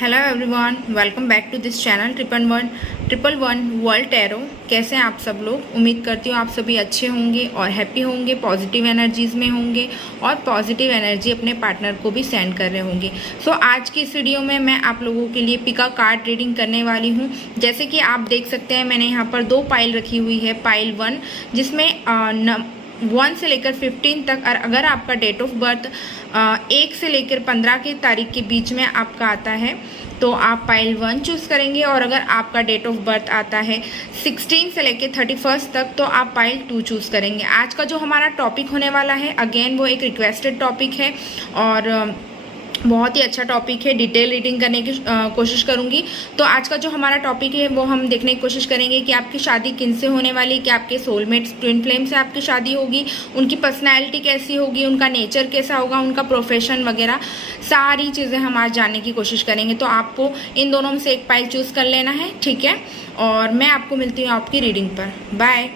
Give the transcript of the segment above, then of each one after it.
Hello everyone, welcome back to this channel triple one world tarot. कैसे हैं आप सब लोग? उम्मीद करती हूँ आप सभी अच्छे होंगे और हैप्पी होंगे, पॉजिटिव एनर्जीज में होंगे और पॉजिटिव एनर्जी अपने पार्टनर को भी सेंड कर रहे होंगे। सो आज की इस वीडियो में मैं आप लोगों के लिए पिका कार्ड रीडिंग करने वाली हूँ। जैसे कि आप देख सकते हैं, मैंने यहाँ पर 2 पाइल रखी हुई है। पाइल 1 जिसमें 1 से लेकर 15 तक, और अगर आपका डेट ऑफ बर्थ 1 से लेकर 15 की तारीख के बीच में आपका आता है तो आप पाइल 1 चूज़ करेंगे, और अगर आपका डेट ऑफ बर्थ आता है 16 से लेकर 31 तक तो आप पाइल 2 चूज़ करेंगे। आज का जो हमारा टॉपिक होने वाला है, अगेन वो एक रिक्वेस्टेड टॉपिक है और बहुत ही अच्छा टॉपिक है। डिटेल रीडिंग करने की कोशिश करूंगी। तो आज का जो हमारा टॉपिक है वो हम देखने की कोशिश करेंगे कि आपकी शादी किन से होने वाली है, कि आपके सोलमेट्स ट्विन फ्लेम से आपकी शादी होगी, उनकी पर्सनैलिटी कैसी होगी, उनका नेचर कैसा होगा, उनका प्रोफेशन वगैरह सारी चीज़ें हम आज जानने की कोशिश करेंगे। तो आपको इन दोनों में से एक पाइल चूज़ कर लेना है, ठीक है? और मैं आपको मिलती हूँ आपकी रीडिंग पर। बाय।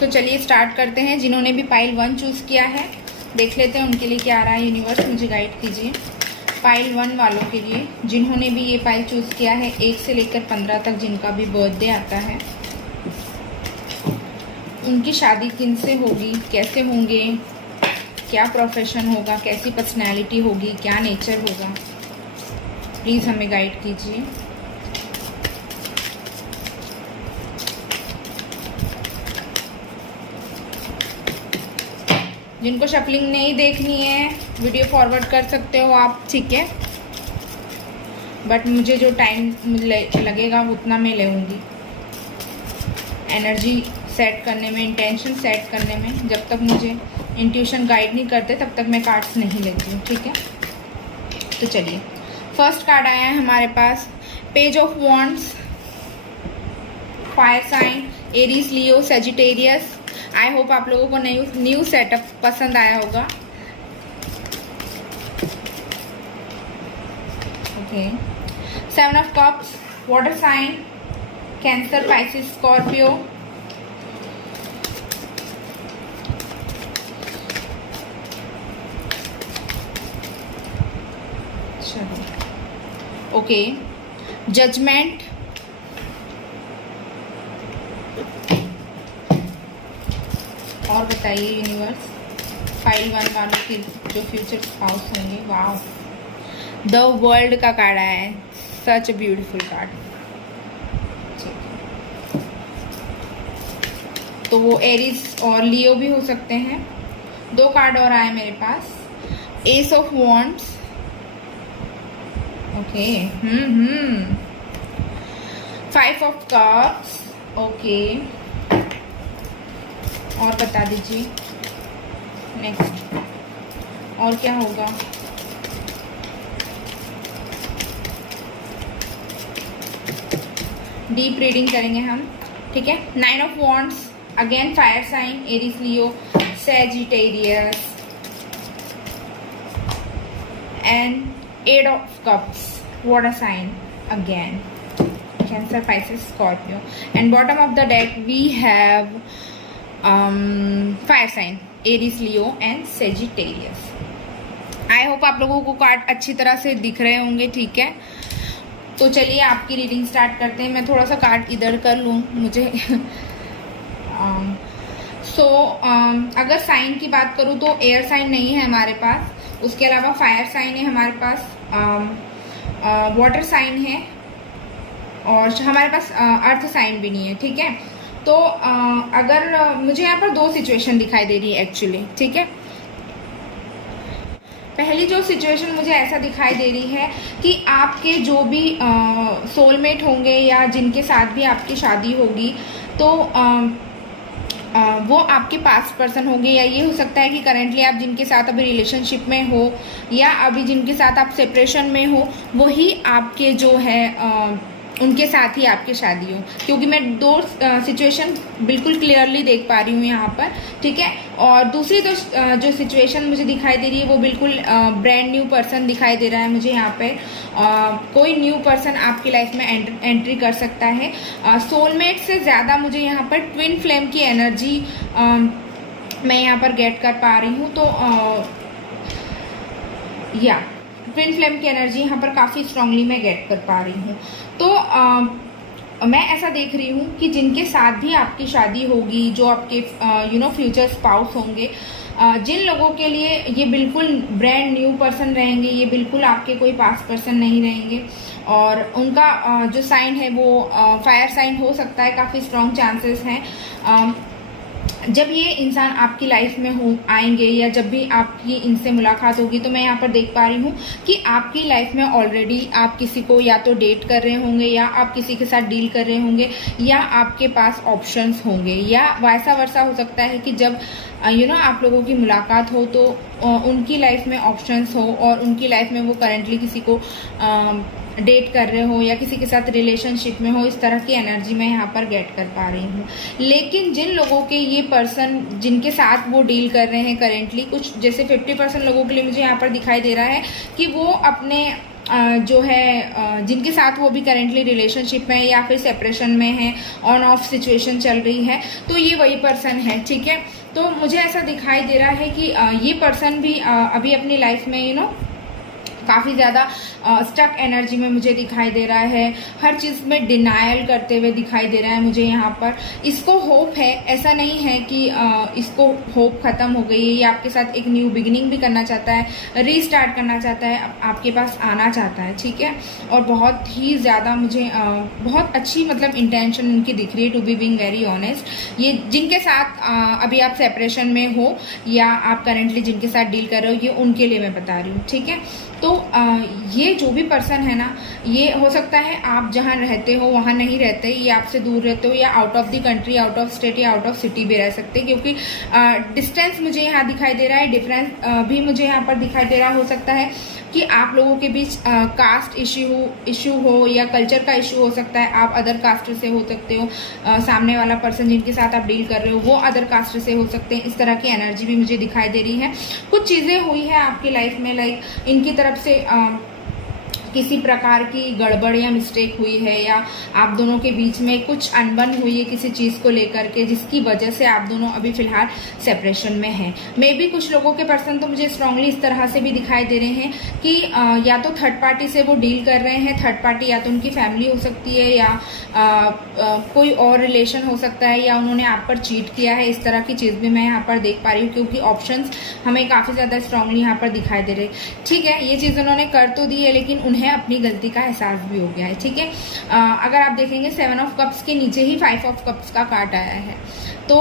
तो चलिए स्टार्ट करते हैं। जिन्होंने भी पाइल 1 चूज़ किया है देख लेते हैं उनके लिए क्या आ रहा है। यूनिवर्स मुझे गाइड कीजिए पाइल 1 वालों के लिए, जिन्होंने भी ये पाइल चूज़ किया है 1 से लेकर 15 तक, जिनका भी बर्थडे आता है। उनकी शादी किन से होगी, कैसे होंगे, क्या प्रोफेशन होगा, कैसी पर्सनैलिटी होगी, क्या नेचर होगा, प्लीज़ हमें गाइड कीजिए। जिनको शफलिंग नहीं देखनी है वीडियो फॉरवर्ड कर सकते हो आप, ठीक है? बट मुझे जो टाइम लगेगा उतना मैं लेऊंगी एनर्जी सेट करने में, इंटेंशन सेट करने में। जब तक मुझे इंट्यूशन गाइड नहीं करते तब तक मैं कार्ड्स नहीं लेती हूँ, ठीक है? तो चलिए, फर्स्ट कार्ड आया है हमारे पास page of wands, fire sign, Aries, Leo, Sagittarius. I hope आप लोगों को न्यू सेटअप पसंद आया होगा। Okay, 7 of cups, water sign, Cancer, Pisces, Scorpio. चलो, ओके, जजमेंट, और बताइए यूनिवर्स पाइल 1 वालों के जो फ्यूचर हाउस होंगे। वाओ, द वर्ल्ड का कार्ड आया है, सच अ ब्यूटीफुल कार्ड। तो वो एरीज और लियो भी हो सकते हैं। 2 कार्ड और आए मेरे पास, ace of wands, okay, 5 of cups, okay, और बता दीजिए नेक्स्ट और क्या होगा। डीप रीडिंग करेंगे हम, ठीक है? 9 of Wands, again fire sign, Aries, Leo, Sagittarius, and 8 of cups, water sign, again Cancer, Pisces, Scorpio, and bottom of the deck we have fire sign, Aries, Leo and Sagittarius. I hope आप लोगों को card अच्छी तरह से दिख रहे होंगे, ठीक है? तो चलिए आपकी रीडिंग स्टार्ट करते हैं। मैं थोड़ा सा कार्ड इधर कर लूँ मुझे अगर साइन की बात करूँ तो एयर साइन नहीं है हमारे पास, उसके अलावा फायर साइन है हमारे पास, वाटर साइन है, और हमारे पास अर्थ साइन भी नहीं है, ठीक है? तो अगर मुझे यहाँ पर 2 सिचुएशन दिखाई दे रही है एक्चुअली, ठीक है? पहली जो सिचुएशन मुझे ऐसा दिखाई दे रही है कि आपके जो भी सोलमेट होंगे या जिनके साथ भी आपकी शादी होगी, तो वो आपके पास्ट पर्सन होंगे, या ये हो सकता है कि करेंटली आप जिनके साथ अभी रिलेशनशिप में हो या अभी जिनके साथ आप सेपरेशन में हो, वही आपके जो है उनके साथ ही आपकी शादी हो। क्योंकि मैं 2 सिचुएशन बिल्कुल क्लियरली देख पा रही हूँ यहाँ पर, ठीक है? और दूसरी जो सिचुएशन मुझे दिखाई दे रही है वो बिल्कुल ब्रांड न्यू पर्सन दिखाई दे रहा है मुझे यहाँ पे। कोई न्यू पर्सन आपकी लाइफ में एंट्री कर सकता है। सोलमेट से ज़्यादा मुझे यहाँ पर ट्विन फ्लेम की एनर्जी मैं यहाँ पर गेट कर पा रही हूँ। तो या ट्विन फ्लेम की एनर्जी यहाँ पर काफ़ी स्ट्रांगली मैं गेट कर पा रही हूँ। तो मैं ऐसा देख रही हूँ कि जिनके साथ भी आपकी शादी होगी, जो आपके फ्यूचर स्पाउस होंगे, जिन लोगों के लिए ये बिल्कुल ब्रांड न्यू पर्सन रहेंगे, ये बिल्कुल आपके कोई पास पर्सन नहीं रहेंगे, और उनका जो साइन है वो फायर साइन हो सकता है, काफ़ी स्ट्रॉन्ग चांसेस हैं। जब ये इंसान आपकी लाइफ में आएंगे या जब भी आपकी इनसे मुलाकात होगी, तो मैं यहाँ पर देख पा रही हूँ कि आपकी लाइफ में ऑलरेडी आप किसी को या तो डेट कर रहे होंगे, या आप किसी के साथ डील कर रहे होंगे, या आपके पास ऑप्शंस होंगे, या वैसा वर्सा हो सकता है कि जब आप लोगों की मुलाकात हो तो उनकी लाइफ में ऑप्शंस हो और उनकी लाइफ में वो करेंटली किसी को डेट कर रहे हो या किसी के साथ रिलेशनशिप में हो। इस तरह की एनर्जी मैं यहाँ पर गेट कर पा रही हूँ। लेकिन जिन लोगों के ये पर्सन जिनके साथ वो डील कर रहे हैं करेंटली, कुछ जैसे 50% लोगों के लिए मुझे यहाँ पर दिखाई दे रहा है कि वो अपने जो है जिनके साथ वो भी करेंटली रिलेशनशिप में या फिर सेपरेशन में है, ऑन ऑफ सिचुएशन चल रही है, तो ये वही पर्सन है। ठीक है, तो मुझे ऐसा दिखाई दे रहा है कि ये पर्सन भी अभी अपनी लाइफ में काफ़ी ज़्यादा स्टक एनर्जी में मुझे दिखाई दे रहा है, हर चीज़ में डिनायल करते हुए दिखाई दे रहा है मुझे यहाँ पर। इसको होप है, ऐसा नहीं है कि इसको होप ख़त्म हो गई है, ये आपके साथ एक न्यू बिगिनिंग भी करना चाहता है, रीस्टार्ट करना चाहता है, आपके पास आना चाहता है। ठीक है, और बहुत ही ज़्यादा मुझे बहुत अच्छी मतलब इंटेंशन उनकी दिख रही है, to be being very honest. ये जिनके साथ अभी आप सेपरेशन में हो या आप करेंटली जिनके साथ डील कर रहे हो, ये उनके लिए मैं बता रही हूँ। ठीक है, तो ये जो भी पर्सन है ना, ये हो सकता है आप जहाँ रहते हो वहाँ नहीं रहते, ये आपसे दूर रहते हो, या out of the country, out of state या आउट ऑफ सिटी भी रह सकते, क्योंकि डिस्टेंस मुझे यहाँ दिखाई दे रहा है, डिफरेंस भी मुझे यहाँ पर दिखाई दे रहा हो सकता है कि आप लोगों के बीच कास्ट इशू हो या कल्चर का इशू हो सकता है। आप अदर कास्ट से हो सकते हो, सामने वाला पर्सन जिनके साथ आप डील कर रहे हो वो अदर कास्ट से हो सकते हैं। इस तरह की एनर्जी भी मुझे दिखाई दे रही है। कुछ चीज़ें हुई है आपकी लाइफ में, लाइक इनकी तरफ से किसी प्रकार की गड़बड़ या मिस्टेक हुई है, या आप दोनों के बीच में कुछ अनबन हुई है किसी चीज़ को लेकर के, जिसकी वजह से आप दोनों अभी फ़िलहाल सेपरेशन में हैं। मे बी कुछ लोगों के पर्सन तो मुझे स्ट्रांगली इस तरह से भी दिखाई दे रहे हैं कि या तो थर्ड पार्टी से वो डील कर रहे हैं, थर्ड पार्टी या तो उनकी फैमिली हो सकती है, या कोई और रिलेशन हो सकता है, या उन्होंने आप पर चीट किया है। इस तरह की चीज़ भी मैं यहाँ पर देख पा रही हूँ, क्योंकि ऑप्शंस हमें काफ़ी ज़्यादा स्ट्रांगली यहाँ पर दिखाई दे रहे। ठीक है, ये चीज़ उन्होंने कर तो दी है, लेकिन उन्हें अपनी गलती का एहसास भी हो गया है। ठीक है, अगर आप देखेंगे 7 ऑफ कप्स के नीचे ही 5 ऑफ कप्स का कार्ड आया है, तो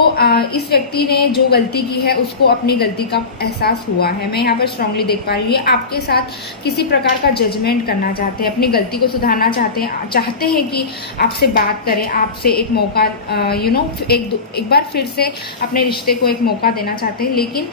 इस व्यक्ति ने जो गलती की है उसको अपनी गलती का एहसास हुआ है। मैं यहाँ पर स्ट्रांगली देख पा रही हूँ, आपके साथ किसी प्रकार का जजमेंट करना चाहते हैं, अपनी गलती को सुधारना चाहते हैं कि आपसे बात करें, आपसे एक मौका एक बार फिर से अपने रिश्ते को एक मौका देना चाहते हैं। लेकिन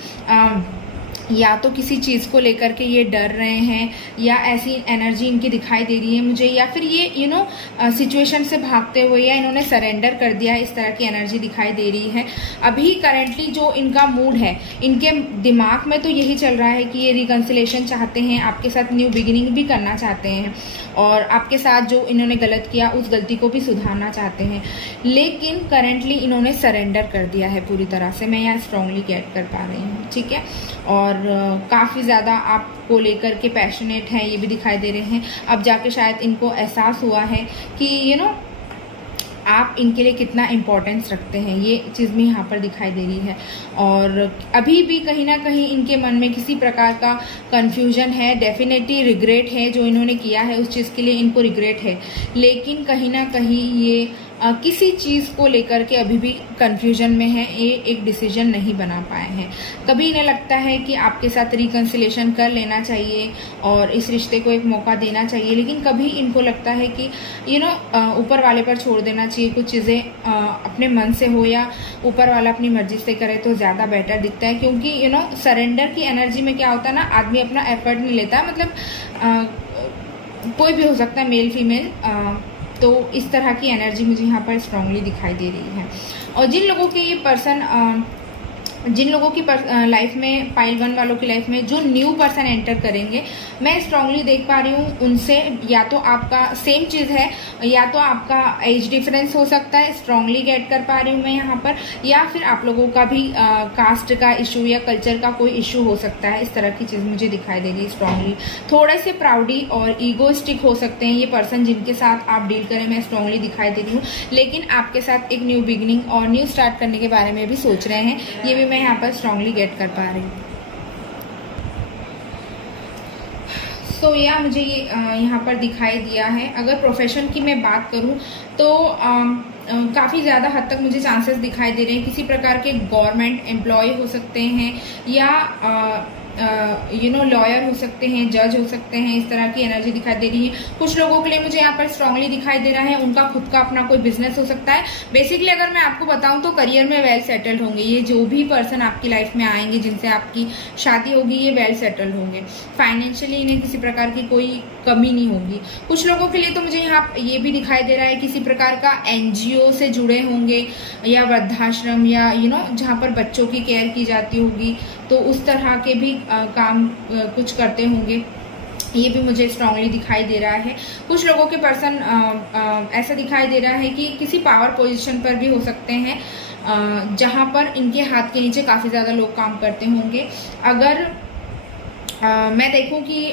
या तो किसी चीज़ को लेकर के ये डर रहे हैं, या ऐसी एनर्जी इनकी दिखाई दे रही है मुझे, या फिर ये सिचुएशन से भागते हुए या इन्होंने सरेंडर कर दिया है, इस तरह की एनर्जी दिखाई दे रही है। अभी करेंटली जो इनका मूड है, इनके दिमाग में तो यही चल रहा है कि ये रिकन्सिलेशन चाहते हैं, आपके साथ न्यू बिगिनिंग भी करना चाहते हैं, और आपके साथ जो इन्होंने गलत किया उस गलती को भी सुधारना चाहते हैं। लेकिन करेंटली इन्होंने सरेंडर कर दिया है पूरी तरह से, मैं यहाँ स्ट्रांगली गेट कर पा रही हूँ। ठीक है, और काफ़ी ज़्यादा आपको लेकर के पैशनेट हैं, ये भी दिखाई दे रहे हैं। अब जाके शायद इनको एहसास हुआ है कि आप इनके लिए कितना इम्पोर्टेंस रखते हैं, ये चीज़ भी यहाँ पर दिखाई दे रही है। और अभी भी कहीं ना कहीं इनके मन में किसी प्रकार का कन्फ्यूजन है, डेफिनेटली रिग्रेट है, जो इन्होंने किया है उस चीज़ के लिए इनको रिग्रेट है। लेकिन कहीं ना कहीं ये किसी चीज़ को लेकर के अभी भी कन्फ्यूजन में है, ये एक डिसीजन नहीं बना पाए हैं। कभी इन्हें लगता है कि आपके साथ रिकन्सिलेशन कर लेना चाहिए और इस रिश्ते को एक मौका देना चाहिए, लेकिन कभी इनको लगता है कि ऊपर वाले पर छोड़ देना चाहिए, कुछ चीज़ें अपने मन से हो या ऊपर वाला अपनी मर्जी से करे तो ज़्यादा बेटर दिखता है। क्योंकि सरेंडर की एनर्जी में क्या होता है ना, आदमी अपना एफर्ट नहीं लेता, मतलब कोई भी हो सकता है, मेल फीमेल, तो इस तरह की एनर्जी मुझे यहाँ पर स्ट्रांगली दिखाई दे रही है। और जिन लोगों के ये पर्सन जिन लोगों की लाइफ में, पाइल 1 वालों की लाइफ में जो न्यू पर्सन एंटर करेंगे, मैं स्ट्रांगली देख पा रही हूँ उनसे या तो आपका सेम चीज़ है या तो आपका एज डिफरेंस हो सकता है, स्ट्रांगली गेट कर पा रही हूँ मैं यहाँ पर, या फिर आप लोगों का भी कास्ट का इशू या कल्चर का कोई इशू हो सकता है। इस तरह की चीज़ मुझे दिखाई दे रही है स्ट्रांगली। थोड़े से प्राउडी और ईगोइस्टिक हो सकते हैं ये पर्सन जिनके साथ आप डील करें, मैं स्ट्रांगली दिखाई दे रही हूँ, लेकिन आपके साथ एक न्यू बिगिनिंग और न्यू स्टार्ट करने के बारे में भी सोच रहे हैं, ये भी मैं यहाँ पर स्ट्रांगली गेट कर पा रही हूँ। तो या मुझे ये यहाँ पर दिखाई दिया है। अगर प्रोफेशन की मैं बात करूँ तो काफ़ी ज़्यादा हद तक मुझे चांसेस दिखाई दे रहे हैं, किसी प्रकार के गवर्नमेंट एम्प्लॉय हो सकते हैं या लॉयर हो सकते हैं, जज हो सकते हैं, इस तरह की एनर्जी दिखाई दे रही है। कुछ लोगों के लिए मुझे यहाँ पर स्ट्रांगली दिखाई दे रहा है उनका खुद का अपना कोई बिजनेस हो सकता है। बेसिकली अगर मैं आपको बताऊं तो करियर में वेल सेटल्ड होंगे ये जो भी पर्सन आपकी लाइफ में आएंगे, जिनसे आपकी शादी होगी, ये वेल सेटल्ड होंगे। फाइनेंशियली इन्हें किसी प्रकार की कोई कमी नहीं होगी। कुछ लोगों के लिए तो मुझे यहाँ ये भी दिखाई दे रहा है किसी प्रकार का NGO से जुड़े होंगे या वृद्धाश्रम या जहाँ पर बच्चों की केयर की जाती होगी, तो उस तरह के भी काम कुछ करते होंगे, ये भी मुझे स्ट्रांगली दिखाई दे रहा है। कुछ लोगों के पर्सन ऐसा दिखाई दे रहा है कि किसी पावर पोजीशन पर भी हो सकते हैं जहाँ पर इनके हाथ के नीचे काफ़ी ज़्यादा लोग काम करते होंगे। अगर मैं देखूं कि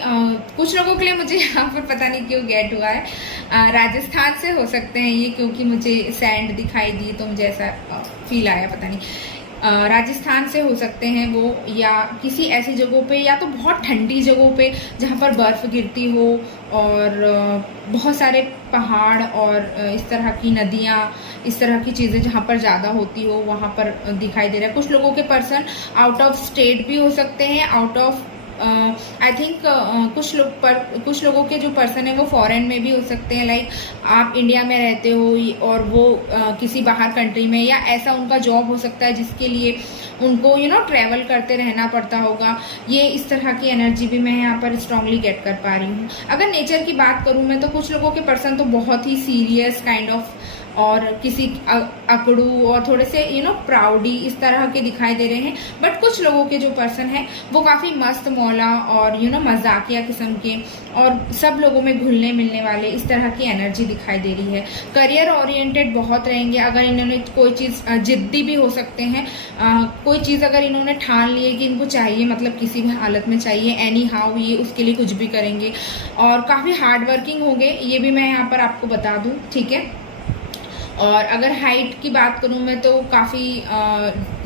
कुछ लोगों के लिए मुझे यहाँ पर पता नहीं क्यों गेट हुआ है, राजस्थान से हो सकते हैं ये, क्योंकि मुझे सैंड दिखाई दी तो मुझे ऐसा फील आया, पता नहीं। राजस्थान से हो सकते हैं वो, या किसी ऐसी जगहों पे, या तो बहुत ठंडी जगहों पे जहाँ पर बर्फ़ गिरती हो और बहुत सारे पहाड़ और इस तरह की नदियाँ, इस तरह की चीज़ें जहाँ पर ज़्यादा होती हो, वहाँ पर दिखाई दे रहा है। कुछ लोगों के पर्सन आउट ऑफ स्टेट भी हो सकते हैं, आउट ऑफ आई थिंक कुछ लोगों के जो पर्सन है वो फॉरेन में भी हो सकते हैं। लाइक आप इंडिया में रहते हो और वो किसी बाहर कंट्री में, या ऐसा उनका जॉब हो सकता है जिसके लिए उनको ट्रैवल करते रहना पड़ता होगा। ये इस तरह की एनर्जी भी मैं यहाँ पर स्ट्रांगली गेट कर पा रही हूँ। अगर नेचर की बात करूँ मैं तो कुछ लोगों के पर्सन तो बहुत ही सीरियस काइंड ऑफ और किसी अकड़ू और थोड़े से प्राउडी इस तरह के दिखाई दे रहे हैं। बट कुछ लोगों के जो पर्सन है वो काफ़ी मस्त मौला और मजाकिया किस्म के और सब लोगों में घुलने मिलने वाले इस तरह की एनर्जी दिखाई दे रही है। करियर ओरिएंटेड बहुत रहेंगे। अगर इन्होंने कोई चीज़ जिद्दी भी हो सकते हैं, कोई चीज़ अगर इन्होंने ठान ली है कि इनको चाहिए, मतलब किसी भी हालत में चाहिए, एनी हाउ, ये उसके लिए कुछ भी करेंगे और काफ़ी हार्ड वर्किंग होंगे, ये भी मैं यहाँ पर आपको बता दूँ, ठीक है। और अगर हाइट की बात करूँ मैं तो काफ़ी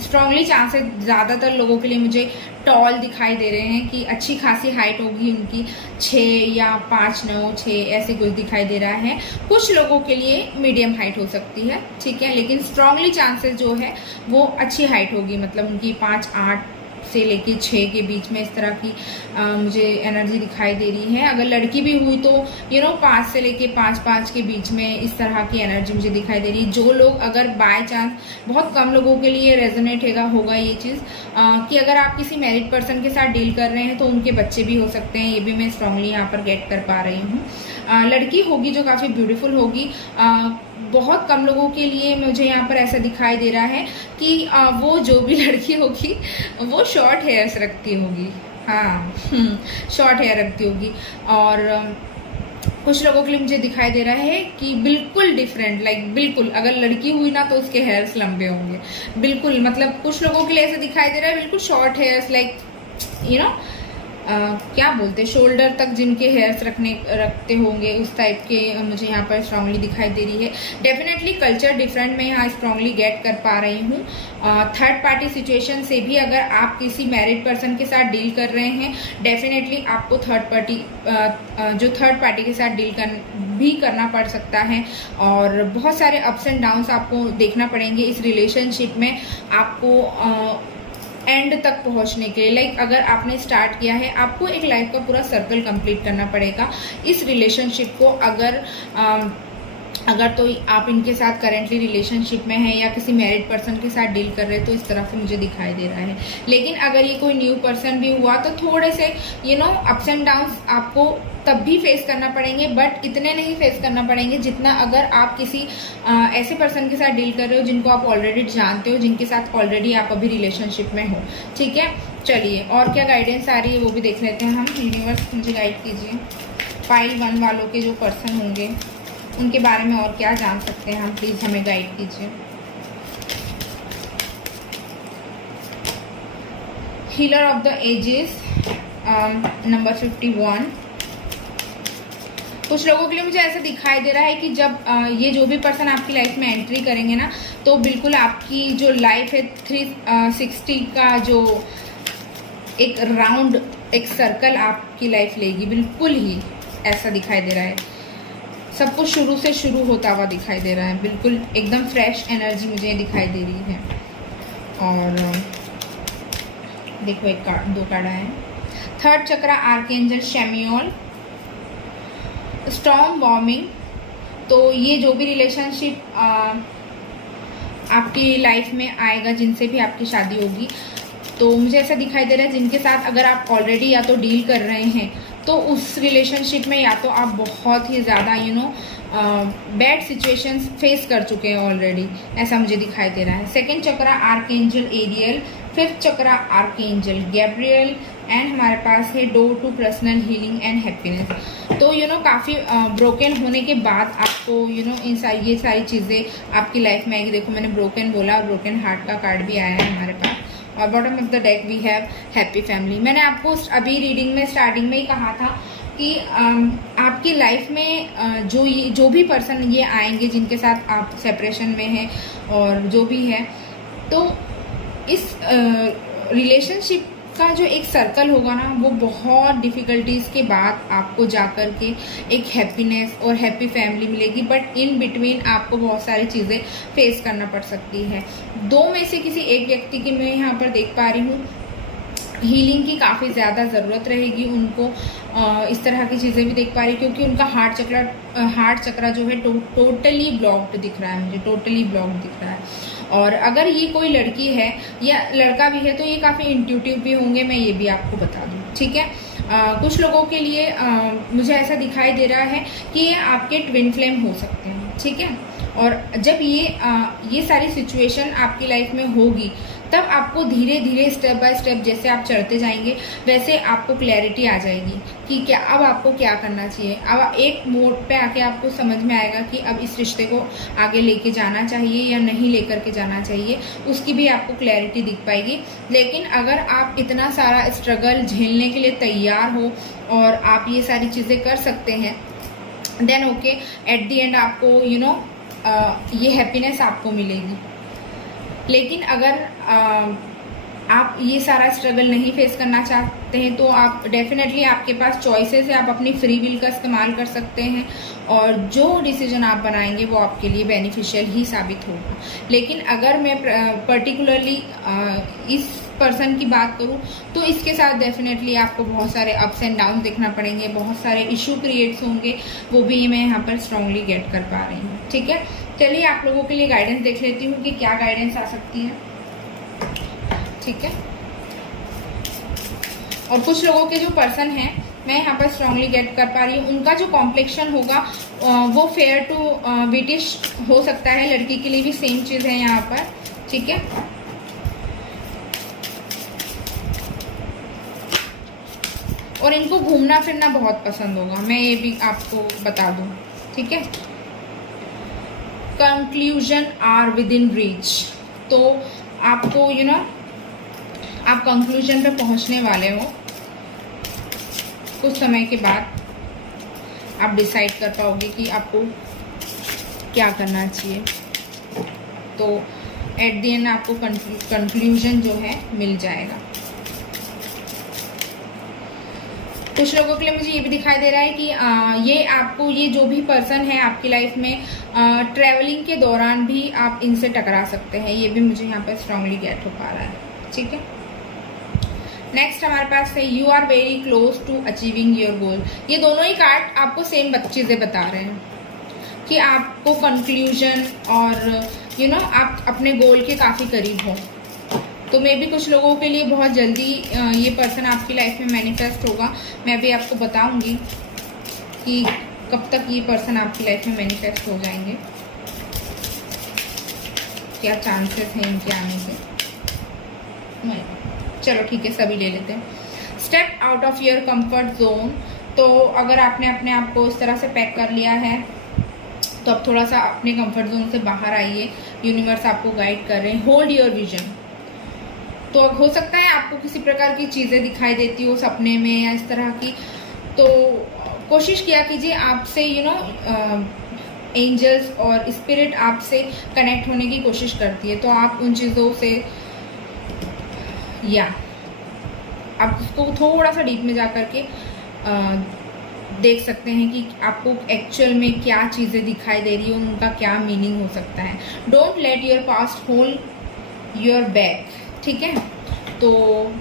स्ट्रांगली चांसेस ज़्यादातर लोगों के लिए मुझे टॉल दिखाई दे रहे हैं कि अच्छी खासी हाइट होगी उनकी, 6 या 5, 9, 6 ऐसे कुछ दिखाई दे रहा है। कुछ लोगों के लिए मीडियम हाइट हो सकती है, ठीक है, लेकिन स्ट्रांगली चांसेस जो है वो अच्छी हाइट होगी, मतलब उनकी 5, 8 से लेके 6 के बीच में इस तरह की मुझे एनर्जी दिखाई दे रही है। अगर लड़की भी हुई तो 5 से लेके 5 के बीच में इस तरह की एनर्जी मुझे दिखाई दे रही है। जो लोग अगर बाय चांस, बहुत कम लोगों के लिए रेजोनेट होगा ये चीज़ कि अगर आप किसी मैरिड पर्सन के साथ डील कर रहे हैं तो उनके बच्चे भी हो सकते हैं, ये भी मैं स्ट्रांगली यहाँ पर गेट कर पा रही हूँ। लड़की होगी जो काफ़ी ब्यूटीफुल होगी। बहुत कम लोगों के लिए मुझे यहाँ पर ऐसा दिखाई दे रहा है कि वो जो भी लड़की होगी वो शॉर्ट हेयर्स रखती होगी, हाँ शॉर्ट हेयर रखती होगी। और कुछ लोगों के लिए मुझे दिखाई दे रहा है कि बिल्कुल डिफरेंट, लाइक बिल्कुल अगर लड़की हुई ना तो उसके हेयर्स लंबे होंगे, बिल्कुल, मतलब कुछ लोगों के लिए ऐसा दिखाई दे रहा है बिल्कुल शॉर्ट हेयर्स, लाइक क्या बोलते हैं, शोल्डर तक जिनके हेयर्स रखते होंगे उस टाइप के मुझे यहाँ पर स्ट्रांगली दिखाई दे रही है। डेफिनेटली कल्चर डिफरेंट मैं यहाँ स्ट्रांगली गेट कर पा रही हूँ। थर्ड पार्टी सिचुएशन से भी अगर आप किसी मैरिड पर्सन के साथ डील कर रहे हैं, डेफिनेटली आपको जो थर्ड पार्टी के साथ डील भी करना पड़ सकता है और बहुत सारे अप्स एंड डाउन्स आपको देखना पड़ेंगे इस रिलेशनशिप में। आपको एंड तक पहुंचने के लिए, लाइक अगर आपने स्टार्ट किया है, आपको एक लाइफ का पूरा सर्कल कंप्लीट करना पड़ेगा इस रिलेशनशिप को अगर अगर तो आप इनके साथ करेंटली रिलेशनशिप में हैं या किसी मैरिड पर्सन के साथ डील कर रहे हैं तो इस तरह से मुझे दिखाई दे रहा है। लेकिन अगर ये कोई न्यू पर्सन भी हुआ तो थोड़े से अप्स एंड डाउन्स आपको तब भी फेस करना पड़ेंगे, बट इतने नहीं फेस करना पड़ेंगे जितना अगर आप किसी ऐसे पर्सन के साथ डील कर रहे हो जिनको आप ऑलरेडी जानते हो, जिनके साथ ऑलरेडी आप अभी रिलेशनशिप में हो। ठीक है, चलिए और क्या गाइडेंस आ रही है वो भी देख लेते हैं हम। यूनिवर्स मुझे गाइड कीजिए, पाइल 1 वालों के जो पर्सन होंगे उनके बारे में और क्या जान सकते हैं हम, प्लीज़ हमें गाइड कीजिए। Healer of the ages, number 51। कुछ लोगों के लिए मुझे ऐसा दिखाई दे रहा है कि जब ये जो भी पर्सन आपकी लाइफ में एंट्री करेंगे ना, तो बिल्कुल आपकी जो लाइफ है 360 का जो एक राउंड, एक सर्कल आपकी लाइफ लेगी, बिल्कुल ही ऐसा दिखाई दे रहा है। सब कुछ शुरू से शुरू होता हुआ दिखाई दे रहा है, बिल्कुल एकदम फ्रेश एनर्जी मुझे दिखाई दे रही है। और देखो एक कार्ड, 2 कार्ड आए हैं। 3rd चक्र आर्कएंजल शैम्यूएल, स्टॉर्म वॉर्मिंग। तो ये जो भी रिलेशनशिप आपकी लाइफ में आएगा, जिनसे भी आपकी शादी होगी, तो मुझे ऐसा दिखाई दे रहा है जिनके साथ अगर आप ऑलरेडी या तो डील कर रहे हैं तो उस रिलेशनशिप में या तो आप बहुत ही ज़्यादा बैड सिचुएशंस फेस कर चुके हैं ऑलरेडी, ऐसा मुझे दिखाई दे रहा है। 2nd चक्र आर्कएंजल एरियल, 5th चक्र आर्कएंजल गैब्रियल, एंड हमारे पास है door to personal healing and happiness. तो काफ़ी ब्रोकन होने के बाद आपको ये सारी चीज़ें आपकी लाइफ में आएगी। देखो मैंने ब्रोकन बोला और ब्रोकन हार्ट का कार्ड भी आया है हमारे पास। और bottom of the deck we have happy family. मैंने आपको अभी रीडिंग में स्टार्टिंग में ही कहा था कि आपकी लाइफ में जो भी पर्सन ये आएंगे जिनके साथ आप सेपरेशन में हैं और जो भी है, तो इस रिलेशनशिप का जो एक सर्कल होगा ना, वो बहुत डिफ़िकल्टीज़ के बाद आपको जाकर के एक हैप्पीनेस और हैप्पी फैमिली मिलेगी। बट इन बिटवीन आपको बहुत सारी चीज़ें फेस करना पड़ सकती है। 2 में से किसी एक व्यक्ति की मैं यहाँ पर देख पा रही हूँ हीलिंग की काफ़ी ज़्यादा ज़रूरत रहेगी उनको। इस तरह की चीज़ें भी देख पा रही, क्योंकि उनका हार्ट चक्र जो है टोटली ब्लॉक्ड दिख रहा है मुझे, टोटली ब्लॉक्ड दिख रहा है। और अगर ये कोई लड़की है या लड़का भी है तो ये काफ़ी इंट्यूटिव भी होंगे, मैं ये भी आपको बता दूँ। ठीक है, कुछ लोगों के लिए मुझे ऐसा दिखाई दे रहा है कि ये आपके ट्विन फ्लेम हो सकते हैं। ठीक है, और जब ये सारी सिचुएशन आपकी लाइफ में होगी तब आपको धीरे धीरे स्टेप बाय स्टेप जैसे आप चढ़ते जाएंगे वैसे आपको क्लैरिटी आ जाएगी कि क्या अब आपको क्या करना चाहिए। अब एक मोड़ पे आके आपको समझ में आएगा कि अब इस रिश्ते को आगे लेके जाना चाहिए या नहीं लेकर के जाना चाहिए, उसकी भी आपको क्लैरिटी दिख पाएगी। लेकिन अगर आप इतना सारा स्ट्रगल झेलने के लिए तैयार हो और आप ये सारी चीज़ें कर सकते हैं, then okay, at the end आपको ये हैप्पीनेस आपको मिलेगी। लेकिन अगर आप ये सारा स्ट्रगल नहीं फेस करना चाहते हैं तो आप डेफिनेटली आपके पास चॉइसेस है, आप अपनी फ्री विल का इस्तेमाल कर सकते हैं और जो डिसीजन आप बनाएंगे वो आपके लिए बेनिफिशियल ही साबित होगा। लेकिन अगर मैं पर्टिकुलरली इस पर्सन की बात करूं तो इसके साथ डेफिनेटली आपको बहुत सारे अप्स एंड डाउन देखना पड़ेंगे, बहुत सारे इशू क्रिएट्स होंगे, वो भी मैं यहाँ पर स्ट्रांगली गेट कर पा रही हूँ। ठीक है, चलिए आप लोगों के लिए गाइडेंस देख लेती हूँ कि क्या गाइडेंस आ सकती है। ठीक है, और कुछ लोगों के जो पर्सन हैं मैं यहाँ पर स्ट्रांगली गेट कर पा रही हूँ, उनका जो कॉम्प्लेक्शन होगा वो फेयर टू ब्रिटिश हो सकता है। लड़की के लिए भी सेम चीज़ है यहाँ पर। ठीक है, और इनको घूमना फिरना बहुत पसंद होगा, मैं ये भी आपको बता दूँ। ठीक है, conclusion are within reach. तो आपको आप कंक्लूजन पे पहुंचने वाले हो, कुछ समय के बाद आप डिसाइड कर पाओगे कि आपको क्या करना चाहिए। तो एट द एंड आपको कंक्लूजन जो है मिल जाएगा। कुछ लोगों के लिए मुझे ये भी दिखाई दे रहा है कि ये आपको, ये जो भी पर्सन है आपकी लाइफ में ट्रैवलिंग के दौरान भी आप इनसे टकरा सकते हैं, ये भी मुझे यहाँ पर स्ट्रांगली गेट हो पा रहा है। ठीक है, नेक्स्ट हमारे पास है you are very close to achieving your goal. ये दोनों ही कार्ड आपको सेम चीज़ें बता रहे हैं। कि आपको कंक्लूजन और आप अपने गोल के काफ़ी करीब हो। तो मे भी कुछ लोगों के लिए बहुत जल्दी ये पर्सन आपकी लाइफ में मैनिफेस्ट होगा। मैं भी आपको बताऊंगी कि कब तक ये पर्सन आपकी लाइफ में मैनिफेस्ट हो जाएंगे, क्या चांसेस हैं इनके आने के। चलो ठीक है, सभी ले लेते हैं। Step out of your comfort zone. तो अगर आपने अपने आप को इस तरह से पैक कर लिया है तो अब थोड़ा सा अपने कंफर्ट जोन से बाहर आइए। यूनिवर्स आपको गाइड कर रहे हैं। Hold your vision. तो हो सकता है आपको किसी प्रकार की चीज़ें दिखाई देती हो सपने में या इस तरह की, तो कोशिश किया कीजिए आपसे एंजल्स और स्पिरिट आपसे कनेक्ट होने की कोशिश करती है। तो आप उन चीज़ों से या आप उसको थोड़ा सा डीप में जा करके देख सकते हैं कि आपको एक्चुअल में क्या चीज़ें दिखाई दे रही है, उनका क्या मीनिंग हो सकता है। Don't let your past hold your back. ठीक है, तो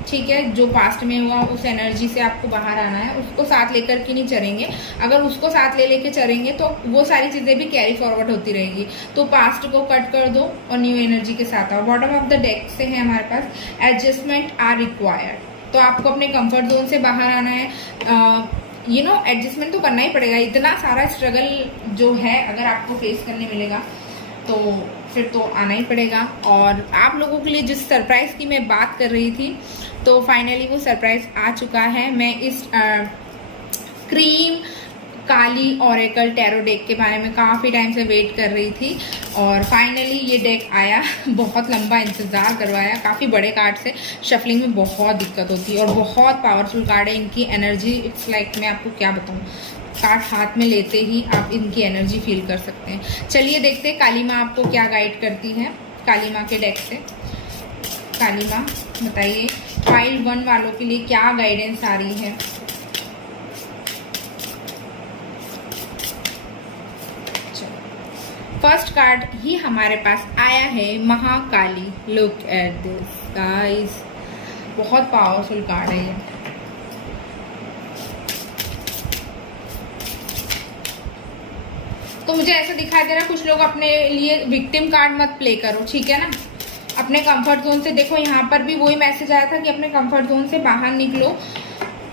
ठीक है, जो पास्ट में हुआ उस एनर्जी से आपको बाहर आना है, उसको साथ लेकर के नहीं चलेंगे। अगर उसको साथ ले लेके चलेंगे तो वो सारी चीज़ें भी कैरी फॉरवर्ड होती रहेगी। तो पास्ट को कट कर दो और न्यू एनर्जी के साथ आओ। बॉटम ऑफ द डेक से है हमारे पास एडजस्टमेंट आर रिक्वायर्ड। तो आपको अपने कंफर्ट जोन से बाहर आना है। एडजस्टमेंट तो करना ही पड़ेगा। इतना सारा स्ट्रगल जो है अगर आपको फेस करने मिलेगा तो फिर तो आना ही पड़ेगा। और आप लोगों के लिए जिस सरप्राइज़ की मैं बात कर रही थी, तो फाइनली वो सरप्राइज़ आ चुका है। मैं इस क्रीम काली ऑरेकल टैरो डेक के बारे में काफ़ी टाइम से वेट कर रही थी और फाइनली ये डेक आया। बहुत लंबा इंतज़ार करवाया, काफ़ी बड़े कार्ड से शफलिंग में बहुत दिक्कत होती है और बहुत पावरफुल कार्ड है। इनकी एनर्जी इट्स लाइक मैं आपको क्या बताऊँ, कार्ड हाथ में लेते ही आप इनकी एनर्जी फील कर सकते हैं। चलिए देखते हैं काली माँ आपको क्या गाइड करती है काली माँ के डेक से। काली माँ बताइए पाइल 1 वालों के लिए क्या गाइडेंस आ रही है। फर्स्ट कार्ड ही हमारे पास आया है Mahakali. Look at this guys, बहुत पावरफुल कार्ड है ये। तो मुझे ऐसा दिखाई दे रहा है कुछ लोग अपने लिए विक्टिम कार्ड मत प्ले करो, ठीक है ना। अपने कंफर्ट जोन से देखो, यहाँ पर भी वही मैसेज आया था कि अपने कंफर्ट जोन से बाहर निकलो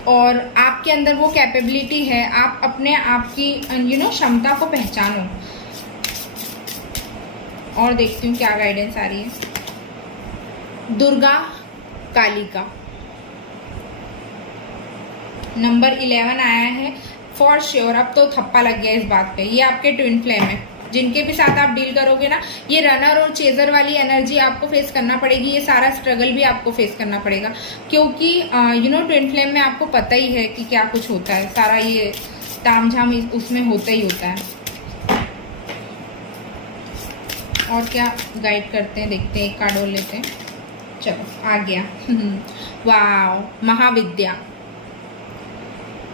और आपके अंदर वो कैपेबिलिटी है, आप अपने आप की क्षमता को पहचानो। और देखती हूँ क्या गाइडेंस आ रही है। दुर्गा कालिका नंबर 11 आया है। फॉर श्योर अब तो थप्पा लग गया इस बात पे। ये आपके ट्विन फ्लेम है, जिनके भी साथ आप डील करोगे ना, ये रनर और चेजर वाली एनर्जी आपको फेस करना पड़ेगी। ये सारा स्ट्रगल भी आपको फेस करना पड़ेगा क्योंकि ट्विन फ्लेम में आपको पता ही है कि क्या कुछ होता है। सारा ये तामझाम उसमें होता ही होता है। और क्या गाइड करते हैं देखते हैं, एक कार्ड और लेते हैं। चलो आ गया। Wow, Mahavidya,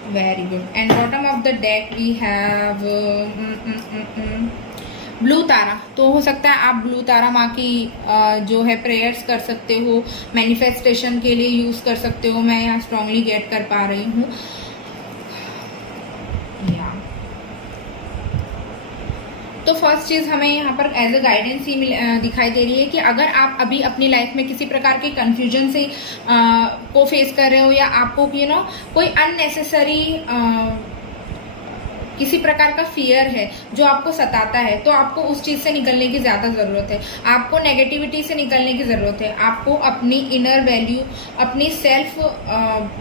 very good. And bottom of the deck we have blue Tara. तो हो सकता है आप ब्लू तारा माँ की जो है प्रेयर्स कर सकते हो, मैनिफेस्टेशन के लिए यूज कर सकते हो। मैं यहाँ स्ट्रांगली गेट कर पा रही हूँ। तो फर्स्ट चीज़ हमें यहाँ पर एज अ गाइडेंस ही दिखाई दे रही है कि अगर आप अभी अपनी लाइफ में किसी प्रकार के कंफ्यूजन से को फेस कर रहे हो या आपको कोई अननेसेसरी किसी प्रकार का फियर है जो आपको सताता है, तो आपको उस चीज़ से निकलने की ज़्यादा ज़रूरत है। आपको नेगेटिविटी से निकलने की ज़रूरत है। आपको अपनी इनर वैल्यू, अपनी सेल्फ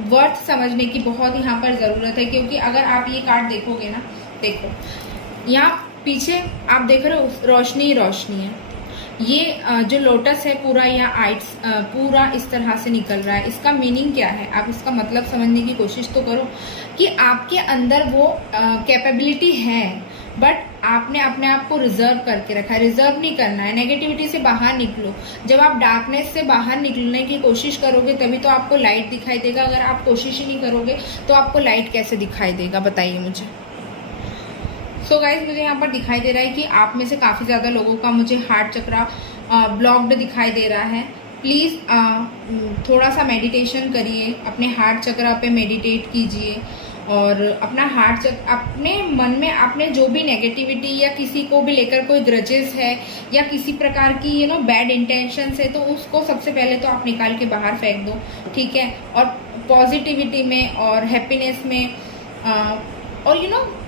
वर्थ समझने की बहुत यहाँ पर ज़रूरत है। क्योंकि अगर आप ये कार्ड देखोगे ना, देखो यहाँ पीछे आप देख रहे हो रोशनी ही रोशनी है। ये जो लोटस है पूरा या आइट्स पूरा इस तरह से निकल रहा है। इसका मीनिंग क्या है, आप इसका मतलब समझने की कोशिश तो करो कि आपके अंदर वो कैपेबिलिटी है, बट आपने अपने आप को रिजर्व करके रखा है। रिजर्व नहीं करना है, नेगेटिविटी से बाहर निकलो। जब आप डार्कनेस से बाहर निकलने की कोशिश करोगे तभी तो आपको लाइट दिखाई देगा। अगर आप कोशिश ही नहीं करोगे तो आपको लाइट कैसे दिखाई देगा, बताइए मुझे। सो गाइज, मुझे यहाँ पर दिखाई दे रहा है कि आप में से काफ़ी ज़्यादा लोगों का मुझे हार्ट चक्रा ब्लॉक्ड दिखाई दे रहा है। प्लीज़ थोड़ा सा मेडिटेशन करिए, अपने हार्ट चक्रा पे मेडिटेट कीजिए और अपना हार्ट अपने मन में आपने जो भी नेगेटिविटी या किसी को भी लेकर कोई ग्रजेस है या किसी प्रकार की बैड इंटेंशंस है, तो उसको सबसे पहले तो आप निकाल के बाहर फेंक दो, ठीक है। और पॉजिटिविटी में और हैप्पीनेस में और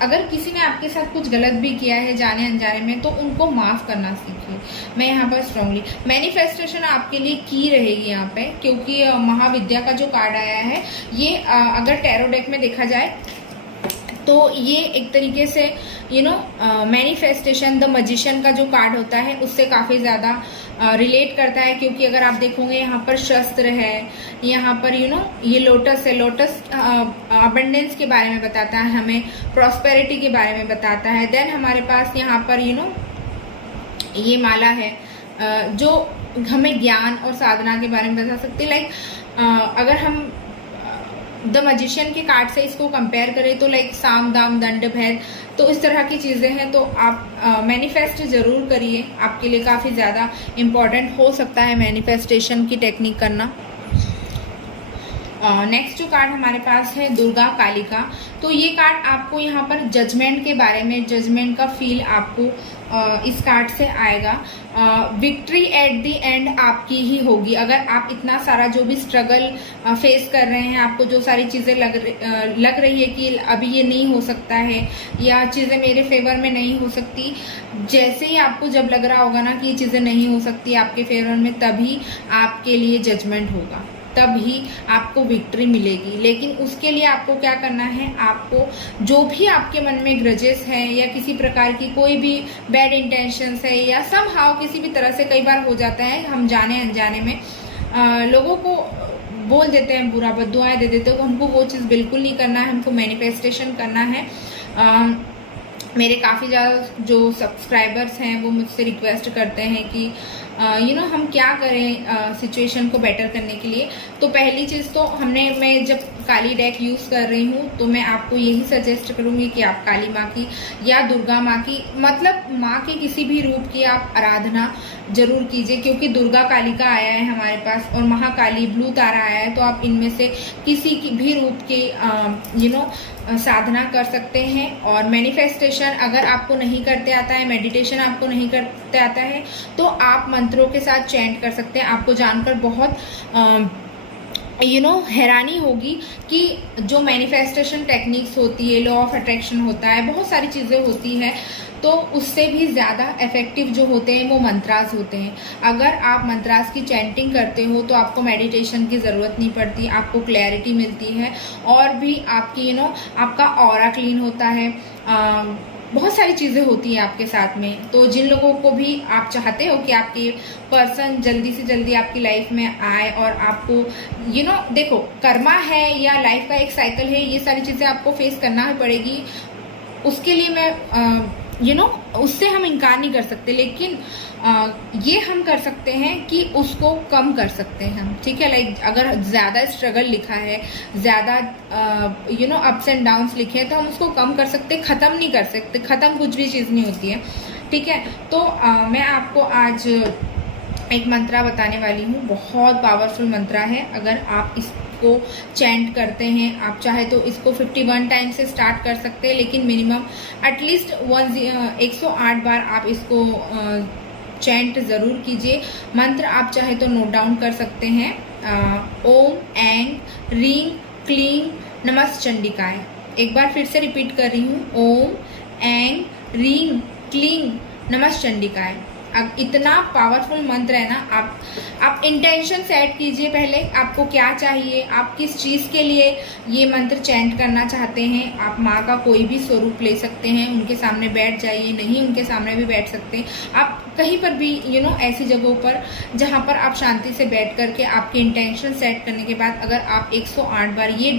अगर किसी ने आपके साथ कुछ गलत भी किया है जाने अनजाने में, तो उनको माफ़ करना सीखिए। मैं यहाँ पर स्ट्रांगली मैनिफेस्टेशन आपके लिए की रहेगी यहाँ पे, क्योंकि महाविद्या का जो कार्ड आया है ये अगर टैरो डेक में देखा जाए तो ये एक तरीके से मैनिफेस्टेशन द मजिशियन का जो कार्ड होता है उससे काफ़ी ज़्यादा रिलेट करता है। क्योंकि अगर आप देखोगे यहाँ पर शस्त्र है, यहाँ पर ये लोटस है। लोटस अबंडेंस के बारे में बताता है, हमें प्रॉस्पेरिटी के बारे में बताता है। देन हमारे पास यहाँ पर ये माला है जो हमें ज्ञान और साधना के बारे में बता सकती है। लाइक अगर हम द मजिशियन के कार्ड से इसको कंपेयर करें तो लाइक साम दाम दंड भेद, तो इस तरह की चीज़ें हैं। तो आप मैनिफेस्ट ज़रूर करिए, आपके लिए काफ़ी ज़्यादा इम्पॉर्टेंट हो सकता है मैनिफेस्टेशन की टेक्निक करना। नेक्स्ट जो कार्ड हमारे पास है दुर्गा कालिका, तो ये कार्ड आपको यहाँ पर जजमेंट के बारे में, जजमेंट का फील आपको इस कार्ड से आएगा। विक्ट्री एट द एंड आपकी ही होगी। अगर आप इतना सारा जो भी स्ट्रगल फेस कर रहे हैं, आपको जो सारी चीज़ें लग रही है कि अभी ये नहीं हो सकता है या चीज़ें मेरे फेवर में नहीं हो सकती, जैसे ही आपको जब लग रहा होगा ना कि ये चीज़ें नहीं हो सकती आपके फेवर में, तभी आपके लिए जजमेंट होगा, तभी आपको विक्ट्री मिलेगी। लेकिन उसके लिए आपको क्या करना है, आपको जो भी आपके मन में ग्रजेस हैं या किसी प्रकार की कोई भी बैड इंटेंशंस है या समहाउ किसी भी तरह से कई बार हो जाता है, हम जाने अनजाने में लोगों को बोल देते हैं, बुरा बद्दुआएं दे देते हैं, तो हमको वो चीज़ बिल्कुल नहीं करना है। हमको मैनिफेस्टेशन करना है। मेरे काफ़ी ज़्यादा जो सब्सक्राइबर्स हैं वो मुझसे रिक्वेस्ट करते हैं कि हम क्या करें सिचुएशन को बेटर करने के लिए। तो पहली चीज़ तो मैं जब काली डेक यूज़ कर रही हूँ तो मैं आपको यही सजेस्ट करूँगी कि आप काली माँ की या दुर्गा माँ की, मतलब माँ के किसी भी रूप की आप आराधना जरूर कीजिए। क्योंकि दुर्गा कालिका आया है हमारे पास और महाकाली ब्लू तारा आया है, तो आप इनमें से किसी की भी रूप की साधना कर सकते हैं। और मैनिफेस्टेशन अगर आपको नहीं करते आता है, मेडिटेशन आपको नहीं करते आता है, तो आप मंत्रों के साथ चैंट कर सकते हैं। आपको जानकर बहुत हैरानी होगी कि जो मैनिफेस्टेशन टेक्निक्स होती है, लॉ ऑफ अट्रैक्शन होता है, बहुत सारी चीज़ें होती हैं, तो उससे भी ज़्यादा इफेक्टिव जो होते हैं वो मंत्रास होते हैं। अगर आप मंत्रास की चैंटिंग करते हो तो आपको मेडिटेशन की ज़रूरत नहीं पड़ती, आपको क्लैरिटी मिलती है और भी आपकी आपका ऑरा क्लीन होता है। बहुत सारी चीज़ें होती हैं आपके साथ में। तो जिन लोगों को भी आप चाहते हो कि आपकी पर्सन जल्दी से जल्दी आपकी लाइफ में आए और आपको देखो कर्मा है या लाइफ का एक साइकिल है, ये सारी चीज़ें आपको फेस करना ही पड़ेगी। उसके लिए मैं उससे हम इनकार नहीं कर सकते, लेकिन ये हम कर सकते हैं कि उसको कम कर सकते हैं हम, ठीक है। लाइक अगर ज़्यादा स्ट्रगल लिखा है, ज़्यादा अप्स एंड डाउन्स लिखे हैं, तो हम उसको कम कर सकते, ख़त्म नहीं कर सकते। ख़त्म कुछ भी चीज़ नहीं होती है, ठीक है। तो मैं आपको आज एक मंत्रा बताने वाली हूँ, बहुत पावरफुल मंत्रा है। अगर आप इसको चैंट करते हैं, आप चाहे तो इसको 51 टाइम से स्टार्ट कर सकते हैं, लेकिन मिनिमम एटलीस्ट 108 बार आप इसको चैंट ज़रूर कीजिए। मंत्र आप चाहे तो नोट डाउन कर सकते हैं। ओम ऐंग ह्रीं क्लीं नमश्चंडिकाय। एक बार फिर से रिपीट कर रही हूँ, ओम ऐंग ह्रीं क्लीं नमश्चंडिकाय। अब इतना पावरफुल मंत्र है ना, आप इंटेंशन सेट कीजिए पहले, आपको क्या चाहिए, आप किस चीज़ के लिए ये मंत्र चैंट करना चाहते हैं। आप माँ का कोई भी स्वरूप ले सकते हैं, उनके सामने बैठ जाइए, नहीं उनके सामने भी बैठ सकते हैं आप, कहीं पर भी ऐसी जगहों पर जहाँ पर आप शांति से बैठ करके आपके इंटेंशन सेट करने के बाद अगर आप 108 बार ये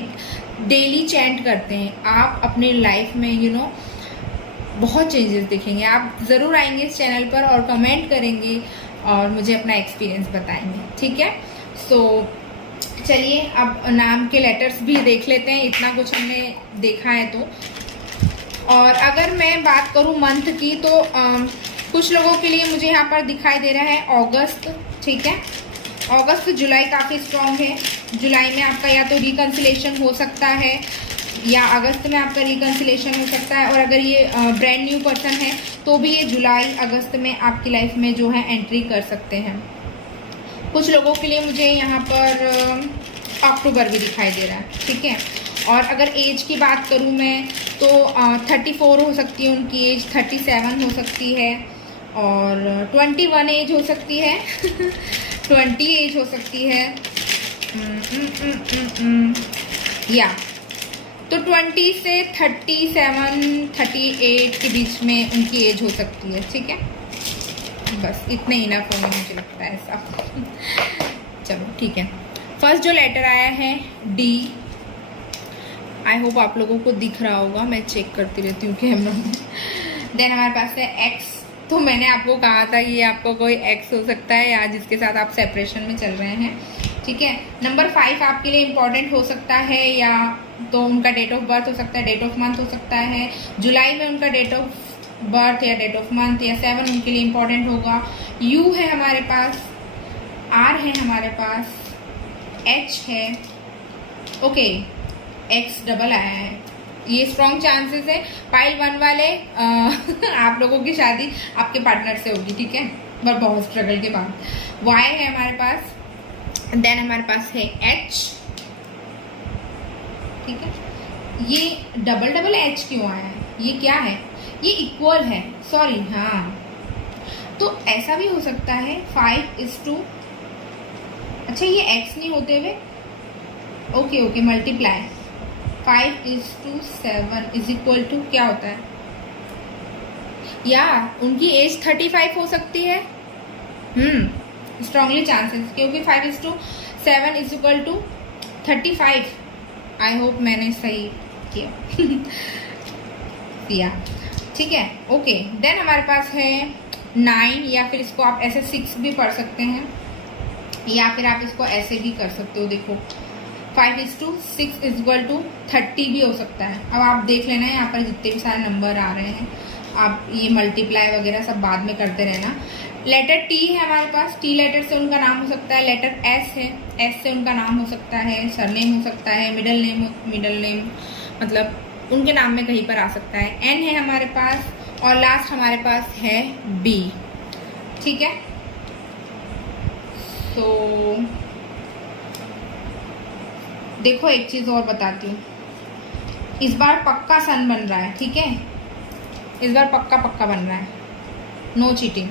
डेली चैंट करते हैं, आप अपने लाइफ में बहुत चेंजेस देखेंगे। आप ज़रूर आएंगे इस चैनल पर और कमेंट करेंगे और मुझे अपना एक्सपीरियंस बताएंगे, ठीक है। सो चलिए अब नाम के लेटर्स भी देख लेते हैं, इतना कुछ हमने देखा है तो। और अगर मैं बात करूं मंथ की तो कुछ लोगों के लिए मुझे यहाँ पर दिखाई दे रहा है अगस्त, ठीक है। अगस्त जुलाई काफ़ी स्ट्रॉन्ग है। जुलाई में आपका या तो रिकन्सिलेशन हो सकता है या अगस्त में आपका रिकन्सिलेशन हो सकता है, और अगर ये ब्रांड न्यू पर्सन है तो भी ये जुलाई अगस्त में आपकी लाइफ में जो है एंट्री कर सकते हैं। कुछ लोगों के लिए मुझे यहाँ पर अक्टूबर भी दिखाई दे रहा है, ठीक है। और अगर एज की बात करूँ मैं तो 34 हो सकती है उनकी एज, 37 हो सकती है, और 21 एज हो सकती है 20 एज हो सकती है, या तो 20 से 37 38 के बीच में उनकी एज हो सकती है, ठीक है। बस इतने इनफ होंगे मुझे लगता है ऐसा चलो ठीक है। फर्स्ट जो लेटर आया है डी, आई होप आप लोगों को दिख रहा होगा, मैं चेक करती रहती हूँ कैमरा में। देन हमारे पास है एक्स, तो मैंने आपको कहा था ये आपको कोई एक्स हो सकता है या जिसके साथ आप सेपरेशन में चल रहे हैं, ठीक है। नंबर 5 आपके लिए इम्पॉर्टेंट हो सकता है, या तो उनका डेट ऑफ बर्थ हो सकता है, डेट ऑफ मंथ हो सकता है, जुलाई में उनका डेट ऑफ बर्थ या डेट ऑफ मंथ, या 7 उनके लिए इम्पॉर्टेंट होगा। यू है हमारे पास, आर है हमारे पास, एच है, ओके, एक्स डबल आया है। ये स्ट्रॉन्ग चांसेस है पाइल 1 वाले आप लोगों की शादी आपके पार्टनर से होगी, ठीक है, पर बहुत स्ट्रगल के बाद। वाई है हमारे पास, देन हमारे पास है एच, ठीक है। ये डबल डबल एच क्यों आया है, ये क्या है, ये इक्वल है, सॉरी, हाँ, तो ऐसा भी हो सकता है 5:2, अच्छा ये एक्स नहीं होते हुए, okay okay, multiply 5:7 is equal to क्या होता है, या उनकी एज 35 हो सकती है, स्ट्रांगली चांसेस, क्योंकि 5:7 is equal to 35। I hope मैंने सही किया ठीक है, ओके। देन हमारे पास है 9, या फिर इसको आप ऐसे 6 भी पढ़ सकते हैं, या फिर आप इसको ऐसे भी कर सकते हो, देखो 5:6 इज इक्वल टू 30 भी हो सकता है। अब आप देख लेना है यहाँ पर जितने भी सारे नंबर आ रहे हैं, आप ये मल्टीप्लाई वगैरह सब बाद में करते रहना। लेटर टी है हमारे पास, टी लेटर से उनका नाम हो सकता है। लेटर एस है, एस से उनका नाम हो सकता है, सरनेम हो सकता है, मिडल नेम मतलब उनके नाम में कहीं पर आ सकता है। एन है हमारे पास, और लास्ट हमारे पास है बी, ठीक है। तो देखो एक चीज़ और बताती हूँ, इस बार पक्का सन बन रहा है, ठीक है, इस बार पक्का बन रहा है, नो चीटिंग।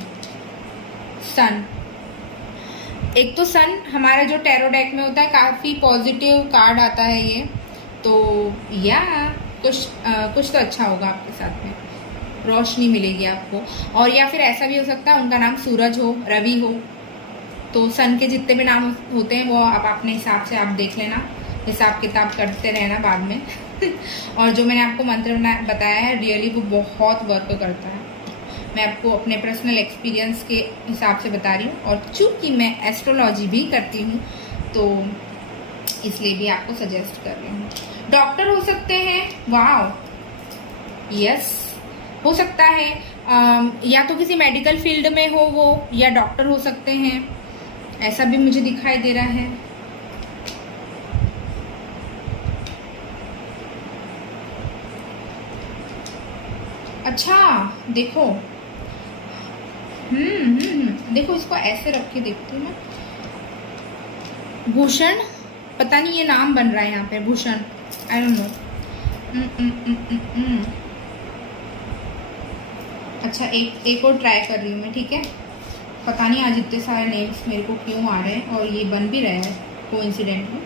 सन, एक तो सन हमारा जो टैरो डेक में होता है काफ़ी पॉजिटिव कार्ड आता है ये, तो या कुछ तो अच्छा होगा आपके साथ में, रोशनी मिलेगी आपको। और या फिर ऐसा भी हो सकता है उनका नाम सूरज हो, रवि हो, तो सन के जितने भी नाम होते हैं वो आप अपने हिसाब से आप देख लेना, हिसाब किताब करते रहना बाद में और जो मैंने आपको मंत्र बताया है रियली वो बहुत वर्क करता है, मैं आपको अपने पर्सनल एक्सपीरियंस के हिसाब से बता रही हूँ। और चूँकि मैं एस्ट्रोलॉजी भी करती हूँ तो इसलिए भी आपको सजेस्ट कर रही हूँ। डॉक्टर हो सकते हैं, वाव, यस हो सकता है, या तो किसी मेडिकल फील्ड में हो वो, या डॉक्टर हो सकते हैं, ऐसा भी मुझे दिखाई दे रहा है। अच्छा देखो, देखो इसको ऐसे रख के देखती हूँ मैं, भूषण, पता नहीं ये नाम बन रहा है यहाँ पे, भूषण, आई डोंट नो। अच्छा एक और ट्राई कर रही हूँ मैं, ठीक है, पता नहीं आज इतने सारे नेम्स मेरे को क्यों आ रहे हैं, और ये बन भी रहे हैं कोइंसिडेंटली।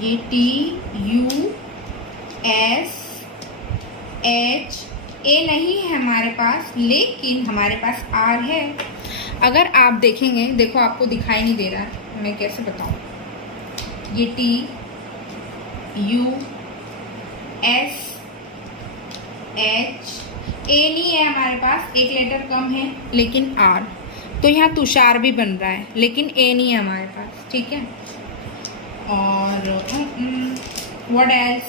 ये TUSH ए नहीं है हमारे पास, लेकिन हमारे पास आर है। अगर आप देखेंगे, देखो आपको दिखाई नहीं दे रहा है, मैं कैसे बताऊँ, ये TUSH ए नहीं है हमारे पास, एक लेटर कम है, लेकिन आर, तो यहाँ तुषार भी बन रहा है, लेकिन ए नहीं है हमारे पास, ठीक है। और व्हाट एल्स,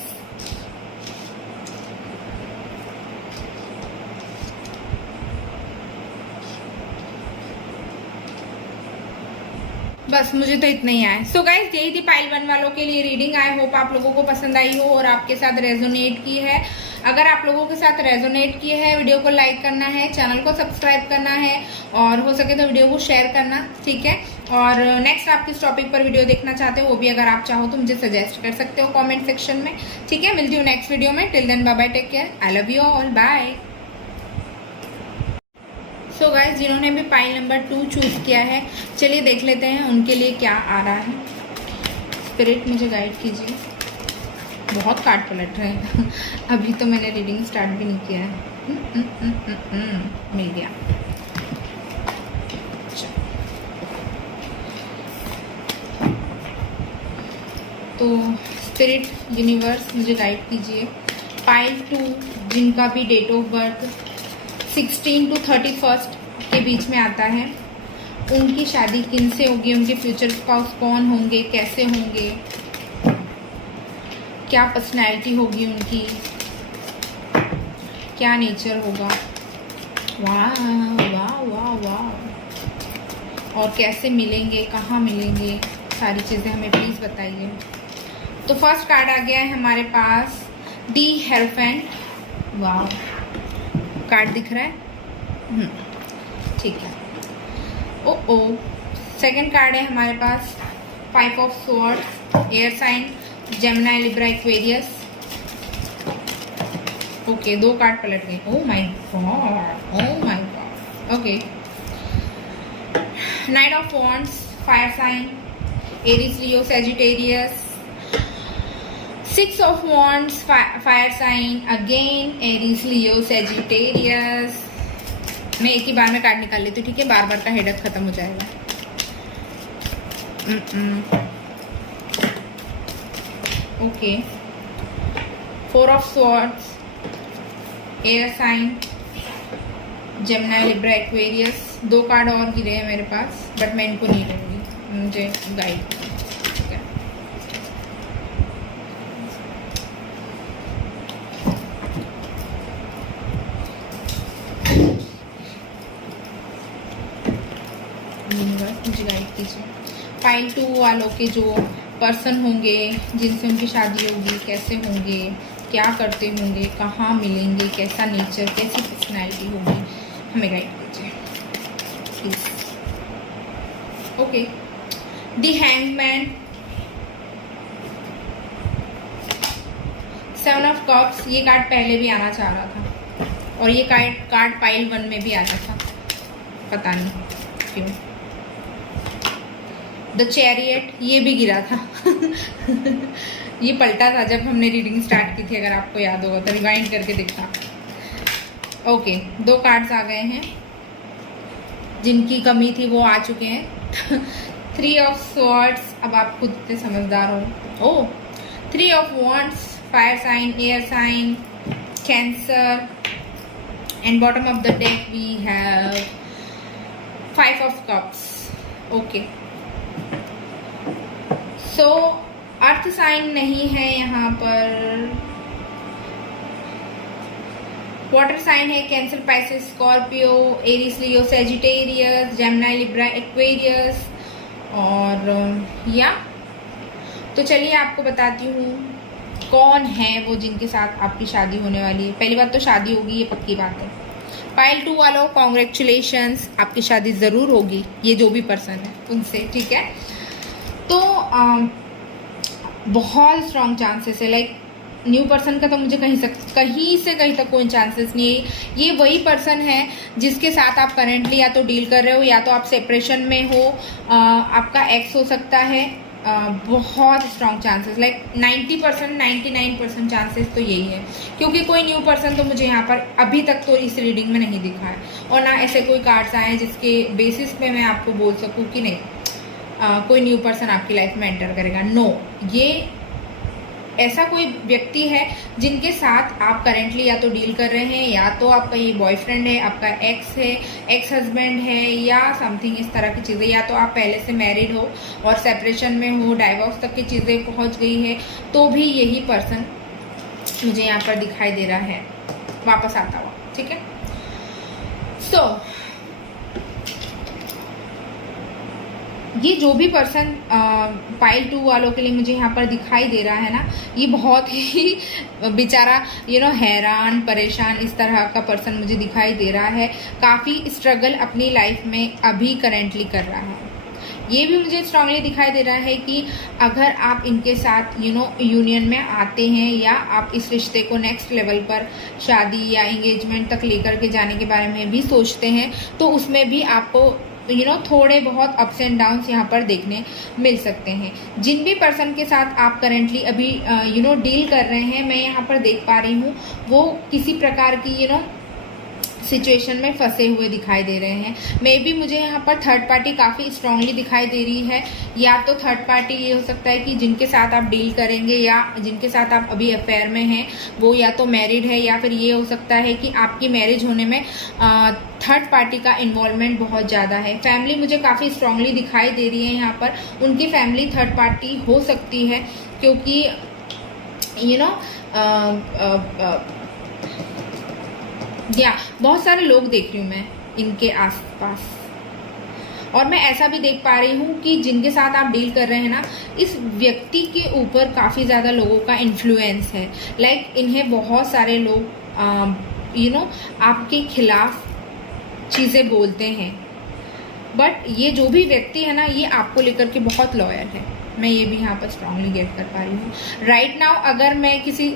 बस मुझे तो इतना ही आया। सो गाइस, यही थी पाइल 1 वालों के लिए रीडिंग। आई होप आप लोगों को पसंद आई हो और आपके साथ रेजोनेट की है। अगर आप लोगों के साथ रेजोनेट की है, वीडियो को लाइक करना है, चैनल को सब्सक्राइब करना है और हो सके तो वीडियो को शेयर करना, ठीक है। और नेक्स्ट आप किस टॉपिक पर वीडियो देखना चाहते हो वो भी अगर आप चाहो तो मुझे सजेस्ट कर सकते हो कॉमेंट सेक्शन में, ठीक है। मिलती हूँ नेक्स्ट वीडियो में। Till then bye bye, take care, I love you all, bye. So guys, जिन्होंने भी पाइल नंबर 2 चूज किया है, चलिए देख लेते हैं उनके लिए क्या आ रहा है। स्पिरिट मुझे गाइड कीजिए। बहुत कार्ड पलट रहे हैं अभी तो मैंने रीडिंग स्टार्ट भी नहीं किया है। मिल गया। तो स्पिरिट यूनिवर्स मुझे गाइड कीजिए। पाइल 2 जिनका भी डेट ऑफ बर्थ 16 to 31 के बीच में आता है, उनकी शादी किन से होगी, उनके फ्यूचर स्पाउस कौन होंगे, कैसे होंगे, क्या पर्सनैलिटी होगी उनकी, क्या नेचर होगा, वाह वाह वाह वाह, और कैसे मिलेंगे, कहाँ मिलेंगे, सारी चीज़ें हमें प्लीज़ बताइए। तो फर्स्ट कार्ड आ गया है हमारे पास दी हेरोफेंट। वाह, कार्ड दिख रहा है, ठीक है। ओ सेकंड कार्ड है हमारे पास 5 of Swords, air sign, Gemini, Libra, Aquarius. Okay, 2 card पलट गए। Oh my God, oh my God. Okay, knight of wands, fire sign, Aries, Leo, Sagittarius. 6 of Wands, fire sign, again Aries, Leo, Sagittarius। मैं एक ही बार में card निकाल लेती हूँ, ठीक है, बार बार का हेडेक खत्म हो जाएगा। Okay, 4 of Swords, air sign, Gemini, Libra, Aquarius. 2 card और गिरे हैं मेरे पास, बट मैं इनको नहीं लूँगी, मुझे गाइड। मुझे गाइड कीजिए। पाइल 2 वालों के जो पर्सन होंगे, जिनसे उनकी शादी होगी, कैसे होंगे, क्या करते होंगे, कहाँ मिलेंगे, कैसा नेचर, कैसी पर्सनैलिटी होगी, हमें गाइड कीजिए please. Okay, the hangman, 7 of cups. ये कार्ड पहले भी आना चाह रहा था और ये कार्ड पाइल 1 में भी आया था, पता नहीं क्यों। द चैरियट, ये भी गिरा था ये पलटा था जब हमने रीडिंग स्टार्ट की थी, अगर आपको याद होगा तो रिवाइंड करके देखना। ओके, 2 कार्ड्स आ गए हैं, जिनकी कमी थी वो आ चुके हैं 3 ऑफ स्वॉर्ड्स, अब आप खुद से समझदार हो। 3 of wands, fire sign, air sign, Cancer, and bottom of the deck we have 5 of cups. Okay, so earth sign नहीं है यहाँ पर, वाटर साइन है, Cancer, Pisces, Scorpio, Aries, Leo, Sagittarius, Gemini, Libra, Aquarius. और या तो चलिए आपको बताती हूँ कौन है वो जिनके साथ आपकी शादी होने वाली है। पहली बात तो शादी होगी, ये पक्की बात है। पाइल 2 वालों, कॉन्ग्रेचुलेशंस, आपकी शादी ज़रूर होगी, ये जो भी पर्सन है उनसे, ठीक है। तो बहुत स्ट्रॉन्ग चांसेस है, लाइक न्यू पर्सन का तो मुझे कहीं से कहीं तक कोई चांसेस नहीं है। ये वही पर्सन है जिसके साथ आप करेंटली या तो डील कर रहे हो, या तो आप सेपरेशन में हो, आपका एक्स हो सकता है। बहुत स्ट्रॉन्ग चांसेस, लाइक 90%, 99% चांसेस तो यही है, क्योंकि कोई न्यू पर्सन तो मुझे यहाँ पर अभी तक तो इस रीडिंग में नहीं दिखा है, और ना ऐसे कोई कार्ड्स आए जिसके बेसिस पे मैं आपको बोल सकूँ कि नहीं कोई न्यू पर्सन आपकी लाइफ में एंटर करेगा। नो, ये ऐसा कोई व्यक्ति है जिनके साथ आप करेंटली या तो डील कर रहे हैं, या तो आपका ये बॉयफ्रेंड है, आपका एक्स है, एक्स हस्बैंड है, या समथिंग इस तरह की चीज़ें, या तो आप पहले से मैरिड हो और सेपरेशन में हो, डाइवोर्स तक की चीज़ें पहुंच गई है, तो भी यही पर्सन मुझे यहाँ पर दिखाई दे रहा है वापस आता हुआ, ठीक है। सो ये जो भी पर्सन पाइल 2 वालों के लिए मुझे यहाँ पर दिखाई दे रहा है ना, ये बहुत ही बेचारा हैरान परेशान इस तरह का पर्सन मुझे दिखाई दे रहा है। काफ़ी स्ट्रगल अपनी लाइफ में अभी करेंटली कर रहा है। ये भी मुझे स्ट्रांगली दिखाई दे रहा है कि अगर आप इनके साथ यूनियन में आते हैं या आप इस रिश्ते को नेक्स्ट लेवल पर शादी या एंगेजमेंट तक लेकर के जाने के बारे में भी सोचते हैं, तो उसमें भी आपको थोड़े बहुत अप्स एंड डाउन्स यहाँ पर देखने मिल सकते हैं। जिन भी पर्सन के साथ आप करेंटली अभी डील कर रहे हैं, मैं यहाँ पर देख पा रही हूँ वो किसी प्रकार की सिचुएशन में फंसे हुए दिखाई दे रहे हैं। मे बी मुझे यहाँ पर थर्ड पार्टी काफ़ी स्ट्रांगली दिखाई दे रही है। या तो थर्ड पार्टी ये हो सकता है कि जिनके साथ आप डील करेंगे या जिनके साथ आप अभी अफेयर में हैं वो या तो मैरिड है, या फिर ये हो सकता है कि आपकी मैरिज होने में थर्ड पार्टी का इन्वॉल्वमेंट बहुत ज़्यादा है। फैमिली मुझे काफ़ी स्ट्रांगली दिखाई दे रही है यहाँ पर। उनकी फैमिली थर्ड पार्टी हो सकती है, क्योंकि बहुत सारे लोग देख रही हूँ मैं इनके आसपास। और मैं ऐसा भी देख पा रही हूँ कि जिनके साथ आप डील कर रहे हैं ना, इस व्यक्ति के ऊपर काफ़ी ज़्यादा लोगों का इन्फ्लुएंस है। लाइक इन्हें बहुत सारे लोग आपके खिलाफ चीज़ें बोलते हैं, बट ये जो भी व्यक्ति है ना, ये आपको लेकर के बहुत लॉयल है। मैं ये भी यहाँ पर स्ट्रांगली गेट कर पा रही हूँ राइट नाउ। अगर मैं किसी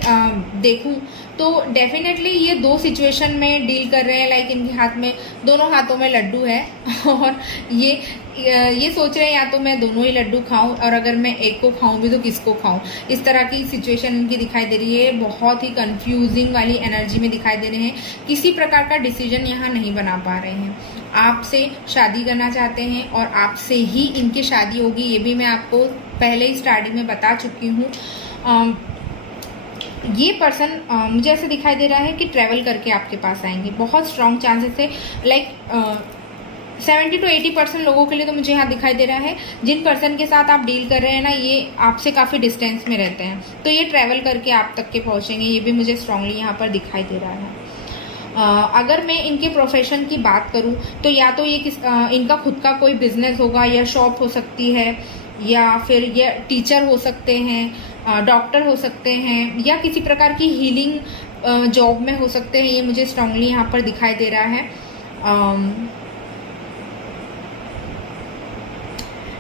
देखूँ तो डेफिनेटली ये दो सिचुएशन में डील कर रहे हैं। लाइक इनके हाथ में, दोनों हाथों में लड्डू है और ये सोच रहे हैं या तो मैं दोनों ही लड्डू खाऊं, और अगर मैं एक को खाऊं भी तो किसको खाऊं। इस तरह की सिचुएशन इनकी दिखाई दे रही है। बहुत ही कंफ्यूजिंग वाली एनर्जी में दिखाई दे रहे हैं। किसी प्रकार का डिसीजन यहाँ नहीं बना पा रहे हैं। आपसे शादी करना चाहते हैं और आपसे ही इनकी शादी होगी, ये भी मैं आपको पहले ही स्टार्टिंग में बता चुकी हूँ। ये पर्सन मुझे ऐसे दिखाई दे रहा है कि ट्रैवल करके आपके पास आएंगे। बहुत स्ट्रॉन्ग चांसेस है। लाइक 70 to 80% लोगों के लिए तो मुझे यहाँ दिखाई दे रहा है, जिन पर्सन के साथ आप डील कर रहे हैं ना, ये आपसे काफ़ी डिस्टेंस में रहते हैं, तो ये ट्रैवल करके आप तक के पहुँचेंगे। ये भी मुझे स्ट्रांगली यहाँ पर दिखाई दे रहा है। अगर मैं इनके प्रोफेशन की बात करूं तो या तो ये इनका खुद का कोई बिजनेस होगा, या शॉप हो सकती है, या फिर ये टीचर हो सकते हैं, डॉक्टर हो सकते हैं, या किसी प्रकार की हीलिंग जॉब में हो सकते हैं। ये मुझे स्ट्रांगली यहाँ पर दिखाई दे रहा है।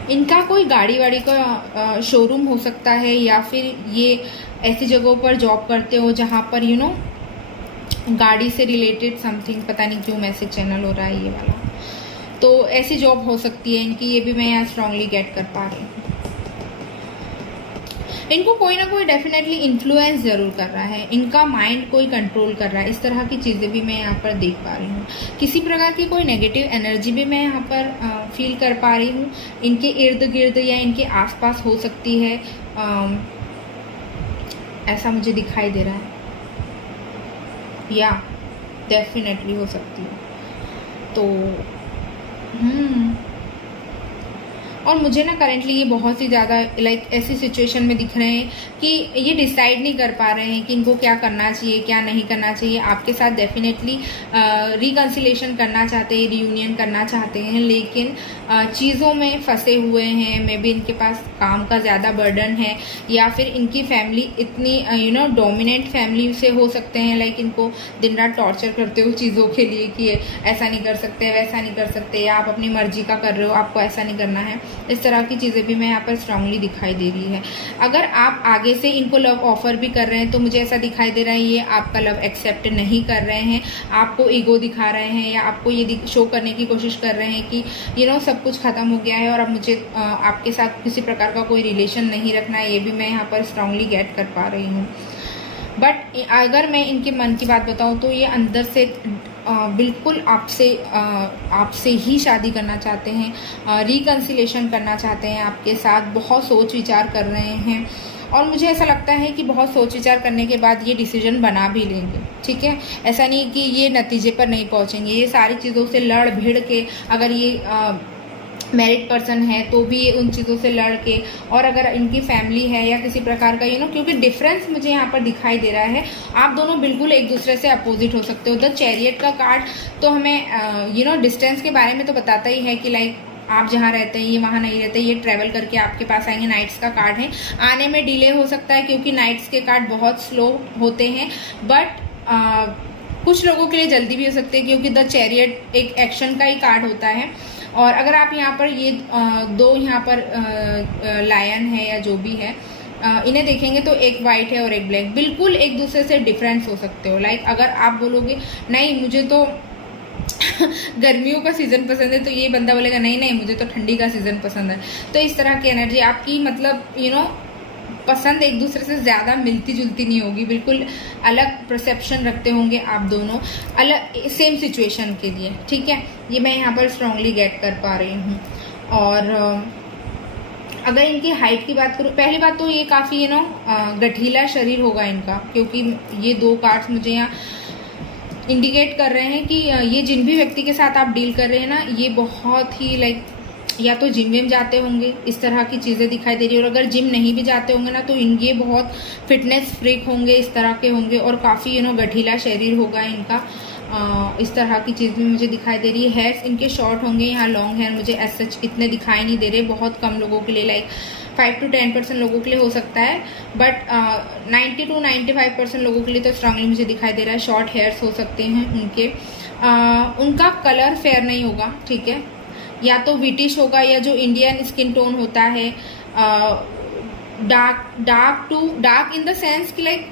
इनका कोई गाड़ी वाड़ी का शोरूम हो सकता है, या फिर ये ऐसी जगहों पर जॉब करते हो जहाँ पर गाड़ी से रिलेटेड समथिंग, पता नहीं क्यों मैसेज चैनल हो रहा है ये वाला, तो ऐसी जॉब हो सकती है इनकी। ये भी मैं यहाँ स्ट्रांगली गेट कर पा रही हूँ। इनको कोई ना कोई डेफिनेटली इन्फ्लुएंस ज़रूर कर रहा है। इनका माइंड कोई कंट्रोल कर रहा है। इस तरह की चीज़ें भी मैं यहाँ पर देख पा रही हूँ। किसी प्रकार की कोई नेगेटिव एनर्जी भी मैं यहाँ पर फील कर पा रही हूँ। इनके इर्द गिर्द या इनके आसपास हो सकती है, ऐसा मुझे दिखाई दे रहा है, या डेफिनेटली हो सकती है। तो और मुझे ना करेंटली ये बहुत ही ज़्यादा लाइक ऐसी सिचुएशन में दिख रहे हैं कि ये डिसाइड नहीं कर पा रहे हैं कि इनको क्या करना चाहिए, क्या नहीं करना चाहिए। आपके साथ डेफिनेटली रिकन्सिलेशन करना चाहते हैं, रियूनियन करना चाहते हैं, लेकिन चीज़ों में फंसे हुए हैं। मे बी इनके पास काम का ज़्यादा बर्डन है, या फिर इनकी फैमिली इतनी डोमिनेंट फैमिली से हो सकते हैं। लाइक इनको दिन रात टॉर्चर करते हो चीज़ों के लिए कि ऐसा नहीं कर सकते, वैसा नहीं कर सकते, या आप अपनी मर्जी का कर रहे हो, आपको ऐसा नहीं करना है। इस तरह की चीज़ें भी मैं यहाँ पर स्ट्रांगली दिखाई दे रही है। अगर आप आगे से इनको लव ऑफर भी कर रहे हैं तो मुझे ऐसा दिखाई दे रहा है ये आपका लव एक्सेप्ट नहीं कर रहे हैं, आपको ईगो दिखा रहे हैं, या आपको ये शो करने की कोशिश कर रहे हैं कि सब कुछ ख़त्म हो गया है और अब मुझे आपके साथ किसी प्रकार का कोई रिलेशन नहीं रखना है। ये भी मैं यहाँ पर स्ट्रांगली गेट कर पा रही हूँ। बट अगर मैं इनके मन की बात बताऊँ तो ये अंदर से बिल्कुल आपसे ही शादी करना चाहते हैं, रिकन्सिलेशन करना चाहते हैं आपके साथ। बहुत सोच विचार कर रहे हैं, और मुझे ऐसा लगता है कि बहुत सोच विचार करने के बाद ये डिसीजन बना भी लेंगे। ठीक है, ऐसा नहीं कि ये नतीजे पर नहीं पहुंचेंगे। ये सारी चीज़ों से लड़ भिड़ के, अगर ये मैरिड पर्सन है तो भी ये उन चीज़ों से लड़ के, और अगर इनकी फैमिली है या किसी प्रकार का क्योंकि डिफरेंस मुझे यहाँ पर दिखाई दे रहा है। आप दोनों बिल्कुल एक दूसरे से अपोजिट हो सकते हो। द चैरियट का कार्ड तो हमें डिस्टेंस के बारे में तो बताता ही है कि लाइक आप जहाँ रहते हैं ये वहाँ नहीं रहते, ये ट्रैवल करके आपके पास आएंगे। नाइट्स का कार्ड है, आने में डिले हो सकता है क्योंकि नाइट्स के कार्ड बहुत स्लो होते हैं, बट कुछ लोगों के लिए जल्दी भी हो सकती है क्योंकि द चैरियट एक एक्शन का ही कार्ड होता है। और अगर आप यहाँ पर ये दो यहाँ पर लायन है या जो भी है इन्हें देखेंगे तो एक वाइट है और एक ब्लैक, बिल्कुल एक दूसरे से डिफरेंस हो सकते हो। लाइक अगर आप बोलोगे नहीं मुझे तो गर्मियों का सीज़न पसंद है, तो ये बंदा बोलेगा नहीं नहीं मुझे तो ठंडी का सीज़न पसंद है। तो इस तरह की एनर्जी आपकी मतलब पसंद एक दूसरे से ज़्यादा मिलती जुलती नहीं होगी, बिल्कुल अलग परसेप्शन रखते होंगे आप दोनों अलग सेम सिचुएशन के लिए। ठीक है, ये मैं यहाँ पर स्ट्रांगली गेट कर पा रही हूँ। और अगर इनकी हाइट की बात करूँ, पहली बात तो ये काफ़ी गठीला शरीर होगा इनका, क्योंकि ये दो कार्ड्स मुझे यहाँ इंडिकेट कर रहे हैं कि ये जिन भी व्यक्ति के साथ आप डील कर रहे हैं ना, ये बहुत ही लाइक या तो जिम विम जाते होंगे, इस तरह की चीज़ें दिखाई दे रही है। और अगर जिम नहीं भी जाते होंगे ना तो ये बहुत फिटनेस फ्रीक होंगे, इस तरह के होंगे और काफ़ी गठीला शरीर होगा इनका। इस तरह की चीज़ भी मुझे दिखाई दे रही है। हेयर्स इनके शॉर्ट होंगे, यहाँ लॉन्ग हेयर मुझे एज सच इतने दिखाई नहीं दे रहे, बहुत कम लोगों के लिए, लाइक 5 to 10% लोगों के लिए हो सकता है, बट 90 to 95% लोगों के लिए तो स्ट्रांगली मुझे दिखाई दे रहा है। शॉर्ट हेयर्स हो सकते हैं उनके। उनका कलर फेयर नहीं होगा, ठीक है, या तो विटिश होगा या जो इंडियन स्किन टोन होता है डार्क इन द सेंस कि लाइक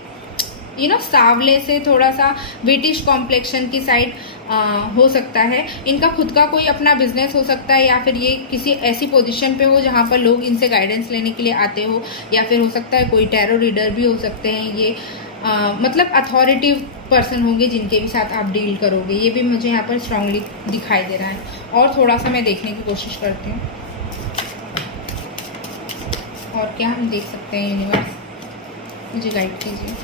सांवले से थोड़ा सा विटिश कॉम्प्लेक्शन की साइड हो सकता है। इनका खुद का कोई अपना बिजनेस हो सकता है, या फिर ये किसी ऐसी पोजीशन पे हो जहाँ पर लोग इनसे गाइडेंस लेने के लिए आते हो, या फिर हो सकता है कोई टैरो रीडर भी हो सकते हैं ये। मतलब अथॉरिटिव पर्सन होंगे जिनके भी साथ आप डील करोगे, ये भी मुझे यहाँ पर स्ट्रांगली दिखाई दे रहा है। और थोड़ा सा मैं देखने की कोशिश करती हूँ और क्या हम देख सकते हैं। यूनिवर्स मुझे गाइड कीजिए।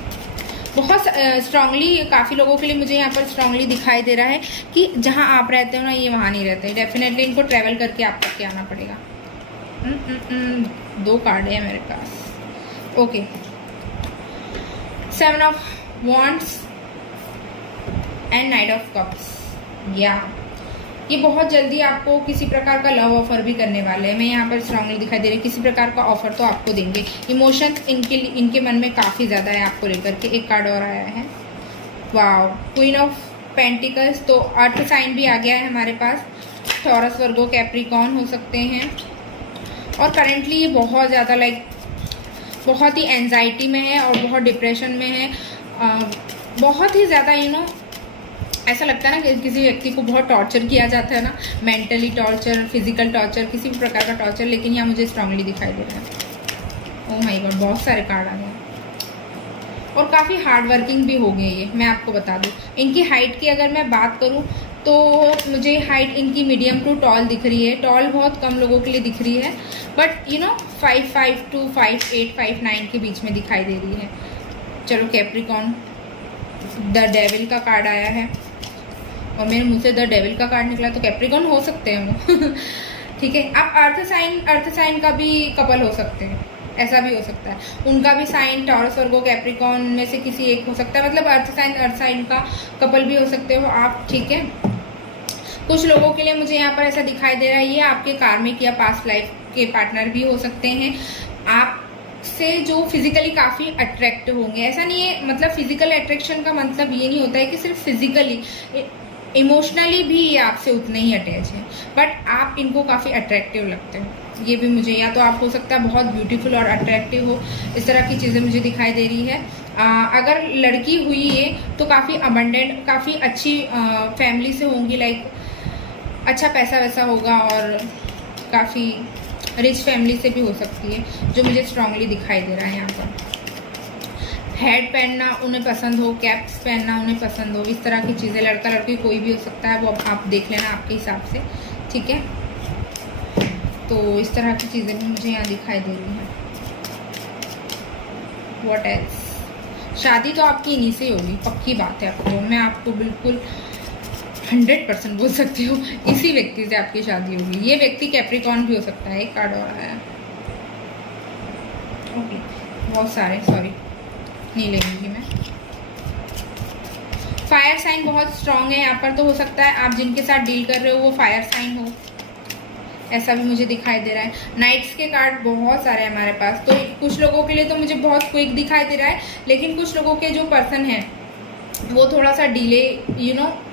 बहुत स्ट्रांगली काफ़ी लोगों के लिए मुझे यहाँ पर स्ट्रांगली दिखाई दे रहा है कि जहाँ आप रहते हो ना ये वहाँ नहीं रहते, डेफिनेटली इनको ट्रैवल करके आप तक के आना पड़ेगा। दो कार्ड है मेरे पास। Okay, 7 of Wands and knight of cups. या ये बहुत जल्दी आपको किसी प्रकार का लव ऑफर भी करने वाले हैं। मैं यहाँ पर स्ट्रांगली दिखाई दे रही है, किसी प्रकार का ऑफर तो आपको देंगे। इमोशंस इनके मन में काफ़ी ज़्यादा है आपको लेकर के। एक कार्ड और आया है, वाव, क्वीन ऑफ पेंटिकल्स। तो अर्थ साइन भी आ गया है हमारे पास। टॉरस, वर्गो, कैप्रिकॉर्न हो सकते हैं। और करेंटली ये बहुत ज़्यादा लाइक बहुत ही एंजाइटी में है और बहुत डिप्रेशन में है। बहुत ही ज़्यादा ऐसा लगता है ना कि किसी व्यक्ति को बहुत टॉर्चर किया जाता है ना, मेंटली टॉर्चर, फिजिकल टॉर्चर, किसी भी प्रकार का टॉर्चर, लेकिन यहाँ मुझे स्ट्रांगली दिखाई दे रहा है। ओह माय गॉड, बहुत सारे कार्ड आ गए और काफ़ी हार्ड वर्किंग भी हो गए ये, मैं आपको बता दूँ। इनकी हाइट की अगर मैं बात करूँ तो मुझे हाइट इनकी मीडियम टू टॉल दिख रही है। टॉल बहुत कम लोगों के लिए दिख रही है, बट 5'5" to 5'8", 5'9" के बीच में दिखाई दे रही है। चलो, कैप्रिकॉर्न, द डेविल का कार्ड आया है और मेरे मुंह से द डेविल का कार्ड निकला, तो कैप्रिकॉर्न हो सकते हैं वो। ठीक है, अब अर्थ साइन का भी कपल हो सकते हैं, ऐसा भी हो सकता है। उनका भी साइन टॉरस, वर्गो, कैप्रिकॉर्न में से किसी एक हो सकता है, मतलब अर्थ साइन का कपल भी हो सकते हो आप। ठीक है, कुछ लोगों के लिए मुझे यहाँ पर ऐसा दिखाई दे रहा है ये आपके कार्मिक या पास्ट लाइफ के पार्टनर भी हो सकते हैं। आप से जो फिजिकली काफ़ी अट्रैक्टिव होंगे। ऐसा नहीं है, मतलब फिजिकल अट्रैक्शन का मतलब ये नहीं होता है कि सिर्फ फिजिकली, इमोशनली भी ये आपसे उतने ही अटैच हैं, बट आप इनको काफ़ी अट्रैक्टिव लगते हो। ये भी मुझे, या तो आप हो सकता है बहुत ब्यूटीफुल और अट्रैक्टिव हो, इस तरह की चीज़ें मुझे दिखाई दे रही है। अगर लड़की हुई है तो काफ़ी अबंडेंट, काफ़ी अच्छी फैमिली से होंगी, लाइक अच्छा पैसा वैसा होगा और काफ़ी रिच फैमिली से भी हो सकती है, जो मुझे स्ट्रांगली दिखाई दे रहा है। यहाँ पर हेड पहनना उन्हें पसंद हो, कैप्स पहनना उन्हें पसंद हो, इस तरह की चीज़ें। लड़का लड़की कोई भी हो सकता है, वो आप देख लेना आपके हिसाब से। ठीक है, तो इस तरह की चीज़ें भी मुझे यहाँ दिखाई दे रही हैं। What else? शादी तो आपकी इन्हीं से होगी, पक्की बात है। आपको मैं आपको बिल्कुल 100% बोल सकती हूँ, इसी व्यक्ति से आपकी शादी होगी। ये व्यक्ति कैप्रिकॉर्न भी हो सकता है। एक कार्ड और आया, ओके, बहुत सारे, सॉरी नहीं लेंगी मैं। फायर साइन बहुत स्ट्रांग है यहाँ पर, तो हो सकता है आप जिनके साथ डील कर रहे हो वो फायर साइन हो। ऐसा भी मुझे दिखाई दे रहा है। नाइट्स के कार्ड बहुत सारे हैं हमारे पास, तो कुछ लोगों के लिए तो मुझे बहुत क्विक दिखाई दे रहा है, लेकिन कुछ लोगों के जो पर्सन हैं वो थोड़ा सा डिले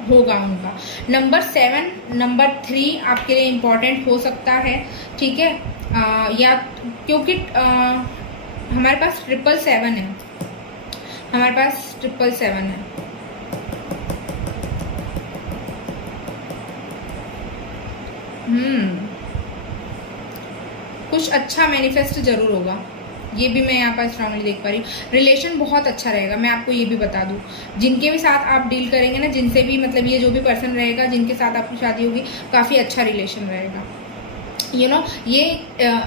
होगा उनका। नंबर 7, नंबर 3 आपके लिए इम्पॉर्टेंट हो सकता है, ठीक है, या क्योंकि हमारे पास 777 है, हमारे पास 777 है। कुछ अच्छा मैनिफेस्ट जरूर होगा, ये भी मैं यहाँ पर स्ट्रांगली देख पा रही हूँ। रिलेशन बहुत अच्छा रहेगा, मैं आपको ये भी बता दूँ। जिनके भी साथ आप डील करेंगे ना, जिनसे भी मतलब ये जो भी पर्सन रहेगा जिनके साथ आपकी शादी होगी, काफ़ी अच्छा रिलेशन रहेगा। ये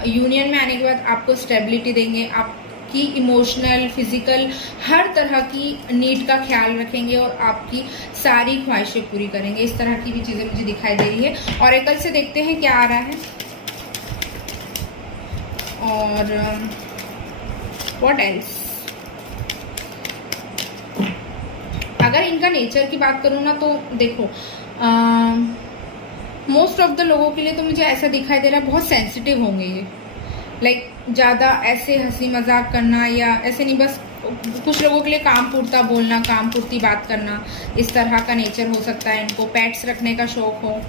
यूनियन में आने के बाद आपको स्टेबिलिटी देंगे, आपकी इमोशनल, फिजिकल, हर तरह की नीड का ख्याल रखेंगे और आपकी सारी ख्वाहिशें पूरी करेंगे। इस तरह की भी चीज़ें मुझे दिखाई दे रही है। ऑरेकल से देखते हैं क्या आ रहा है। और व्हाट एल्स, अगर इनका नेचर की बात करूँ ना, तो देखो मोस्ट ऑफ द लोगों के लिए तो मुझे ऐसा दिखाई दे रहा है बहुत सेंसिटिव होंगे ये, लाइक ज़्यादा ऐसे हंसी मजाक करना, या ऐसे नहीं, बस कुछ लोगों के लिए काम पूरता बोलना, काम पूरती बात करना, इस तरह का नेचर हो सकता है इनको। पेट्स रखने का शौक हो,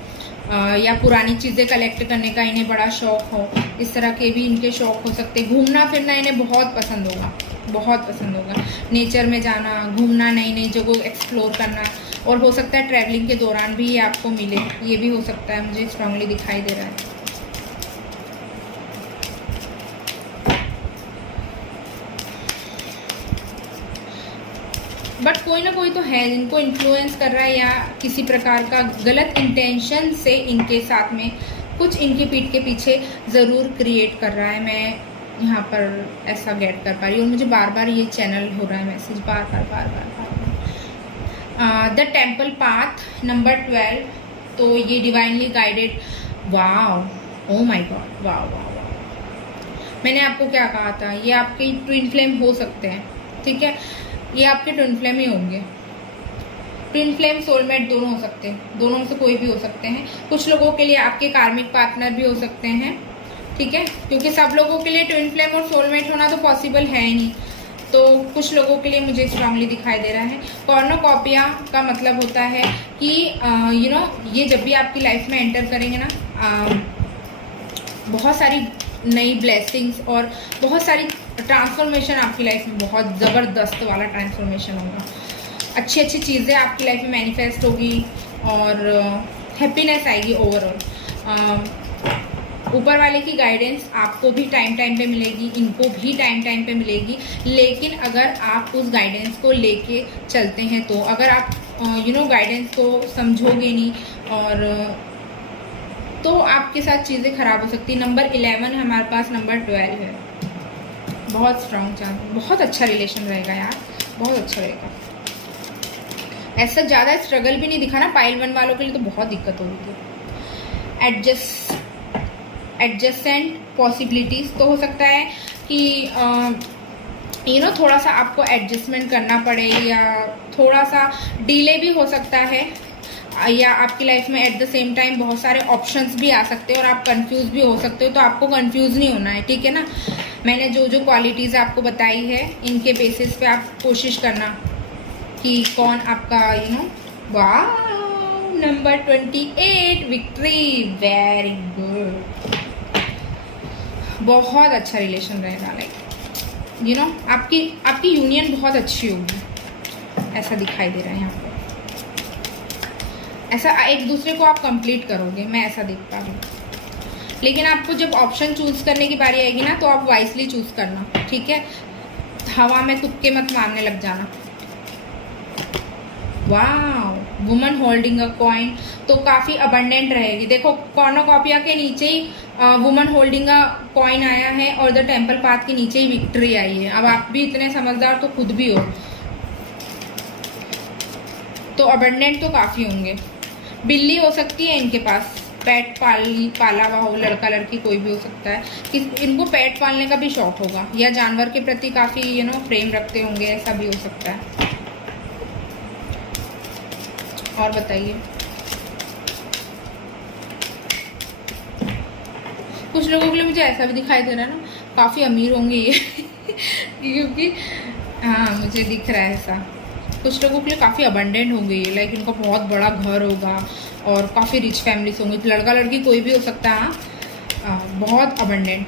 या पुरानी चीज़ें कलेक्ट करने का इन्हें बड़ा शौक हो, इस तरह के भी इनके शौक हो सकते। घूमना फिरना इन्हें बहुत पसंद होगा, बहुत पसंद होगा। नेचर में जाना, घूमना, नई नई जगह एक्सप्लोर करना, और हो सकता है ट्रैवलिंग के दौरान भी ये आपको मिले, ये भी हो सकता है, मुझे स्ट्रांगली दिखाई दे रहा है। बट कोई ना कोई तो है जिनको इन्फ्लुएंस कर रहा है, या किसी प्रकार का गलत इंटेंशन से इनके साथ में कुछ इनकी पीठ के पीछे ज़रूर क्रिएट कर रहा है। मैं यहाँ पर ऐसा गेट कर पा रही हूँ, और मुझे बार बार ये चैनल हो रहा है message, bar bar. The temple path, number 12, तो ये divinely guided. Wow, O my God, wow wow wow. मैंने आपको क्या कहा था, ये आपके ट्विन फ्लेम हो सकते हैं, ठीक है, ये आपके ट्विन फ्लेम ही होंगे। ट्विन फ्लेम, सोलमेट दोनों हो सकते हैं, दोनों में से कोई भी हो सकते हैं। कुछ लोगों के लिए आपके कार्मिक पार्टनर भी हो सकते हैं, ठीक है, क्योंकि सब लोगों के लिए ट्विन फ्लेम और सोलमेट होना तो पॉसिबल है ही नहीं, तो कुछ लोगों के लिए मुझे स्ट्रांगली दिखाई दे रहा है। कॉर्नोकॉपिया का मतलब होता है कि ये जब भी आपकी लाइफ में एंटर करेंगे ना, बहुत सारी नई ब्लेसिंग्स और बहुत सारी ट्रांसफॉर्मेशन आपकी लाइफ में, बहुत ज़बरदस्त वाला ट्रांसफॉर्मेशन होगा। अच्छी अच्छी चीज़ें आपकी लाइफ में मैनिफेस्ट होगी और हैप्पीनेस आएगी ओवरऑल। ऊपर वाले की गाइडेंस आपको भी टाइम टाइम पे मिलेगी, इनको भी टाइम टाइम पे मिलेगी, लेकिन अगर आप उस गाइडेंस को लेके चलते हैं तो, अगर आप गाइडेंस को समझोगे नहीं और तो आपके साथ चीज़ें खराब हो सकती है। नंबर 11 हमारे पास, नंबर 12 है। बहुत स्ट्रॉन्ग चांस, बहुत अच्छा रिलेशन रहेगा यार, बहुत अच्छा रहेगा। ऐसा ज़्यादा स्ट्रगल भी नहीं दिखा ना, पाइल 1 वालों के लिए तो बहुत दिक्कत हो रही थी। एडजस्टेंट पॉसिबिलिटीज़ तो हो सकता है कि थोड़ा सा आपको एडजस्टमेंट करना पड़े, या थोड़ा सा डिले भी हो सकता है, या आपकी लाइफ में एट द सेम टाइम बहुत सारे ऑप्शंस भी आ सकते हैं और आप कंफ्यूज भी हो सकते हो, तो आपको कंफ्यूज नहीं होना है, ठीक है ना। मैंने जो जो क्वालिटीज़ आपको बताई है, इनके बेसिस पे आप कोशिश करना कि कौन आपका वाह, नंबर 28, विक्ट्री, वेरी गुड। बहुत अच्छा रिलेशन रहेगा, लाइक आपकी यूनियन बहुत अच्छी होगी, ऐसा दिखाई दे रहा है यहाँ पर। ऐसा एक दूसरे को आप कंप्लीट करोगे, मैं ऐसा देख पा रही हूँ। लेकिन आपको जब ऑप्शन चूज करने की बारी आएगी ना, तो आप वाइसली चूज करना, ठीक है, हवा में तुक्के मत मारने लग जाना। वाह, वुमन होल्डिंग अ कॉइन, तो काफ़ी अबंडेंट रहेगी। देखो कॉर्नोकॉपिया के नीचे ही वुमन होल्डिंग अ कॉइन आया है, और द टेम्पल पाथ के नीचे ही विक्ट्री आई है। अब आप भी इतने समझदार तो खुद भी हो, तो अबंडेंट तो काफ़ी होंगे। बिल्ली हो सकती है इनके पास, पेट पाला हुआ हो, लड़का लड़की कोई भी हो सकता है कि इनको पेट पालने का भी शौक होगा, या जानवर के प्रति काफ़ी प्रेम रखते होंगे, ऐसा भी हो सकता है। और बताइए, कुछ लोगों के लिए मुझे ऐसा भी दिखाई दे रहा है ना, काफ़ी अमीर होंगे ये क्योंकि हाँ मुझे दिख रहा है ऐसा। कुछ लोगों के लिए काफ़ी अबंडेंट होंगे ये, लाइक इनका बहुत बड़ा घर होगा और काफ़ी रिच फैमिलीज होंगे, लड़का लड़की कोई भी हो सकता है। बहुत अबंडेंट।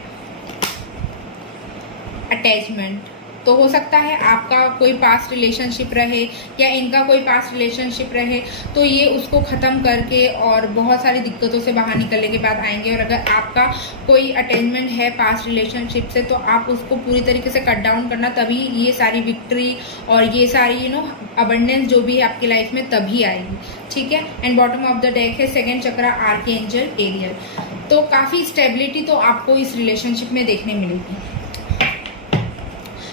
अटैचमेंट तो हो सकता है आपका कोई पास्ट रिलेशनशिप रहे या इनका कोई पास्ट रिलेशनशिप रहे, तो ये उसको ख़त्म करके और बहुत सारी दिक्कतों से बाहर निकलने के बाद आएंगे। और अगर आपका कोई अटैचमेंट है पास्ट रिलेशनशिप से, तो आप उसको पूरी तरीके से कट डाउन करना, तभी ये सारी विक्ट्री और ये सारी अबंडेंस जो भी है आपकी लाइफ में तभी आएगी। ठीक है। And bottom of the deck है सेकेंड चक्रा आर्कएंजल एरियल। तो काफ़ी स्टेबिलिटी तो आपको इस रिलेशनशिप में देखने मिलेगी।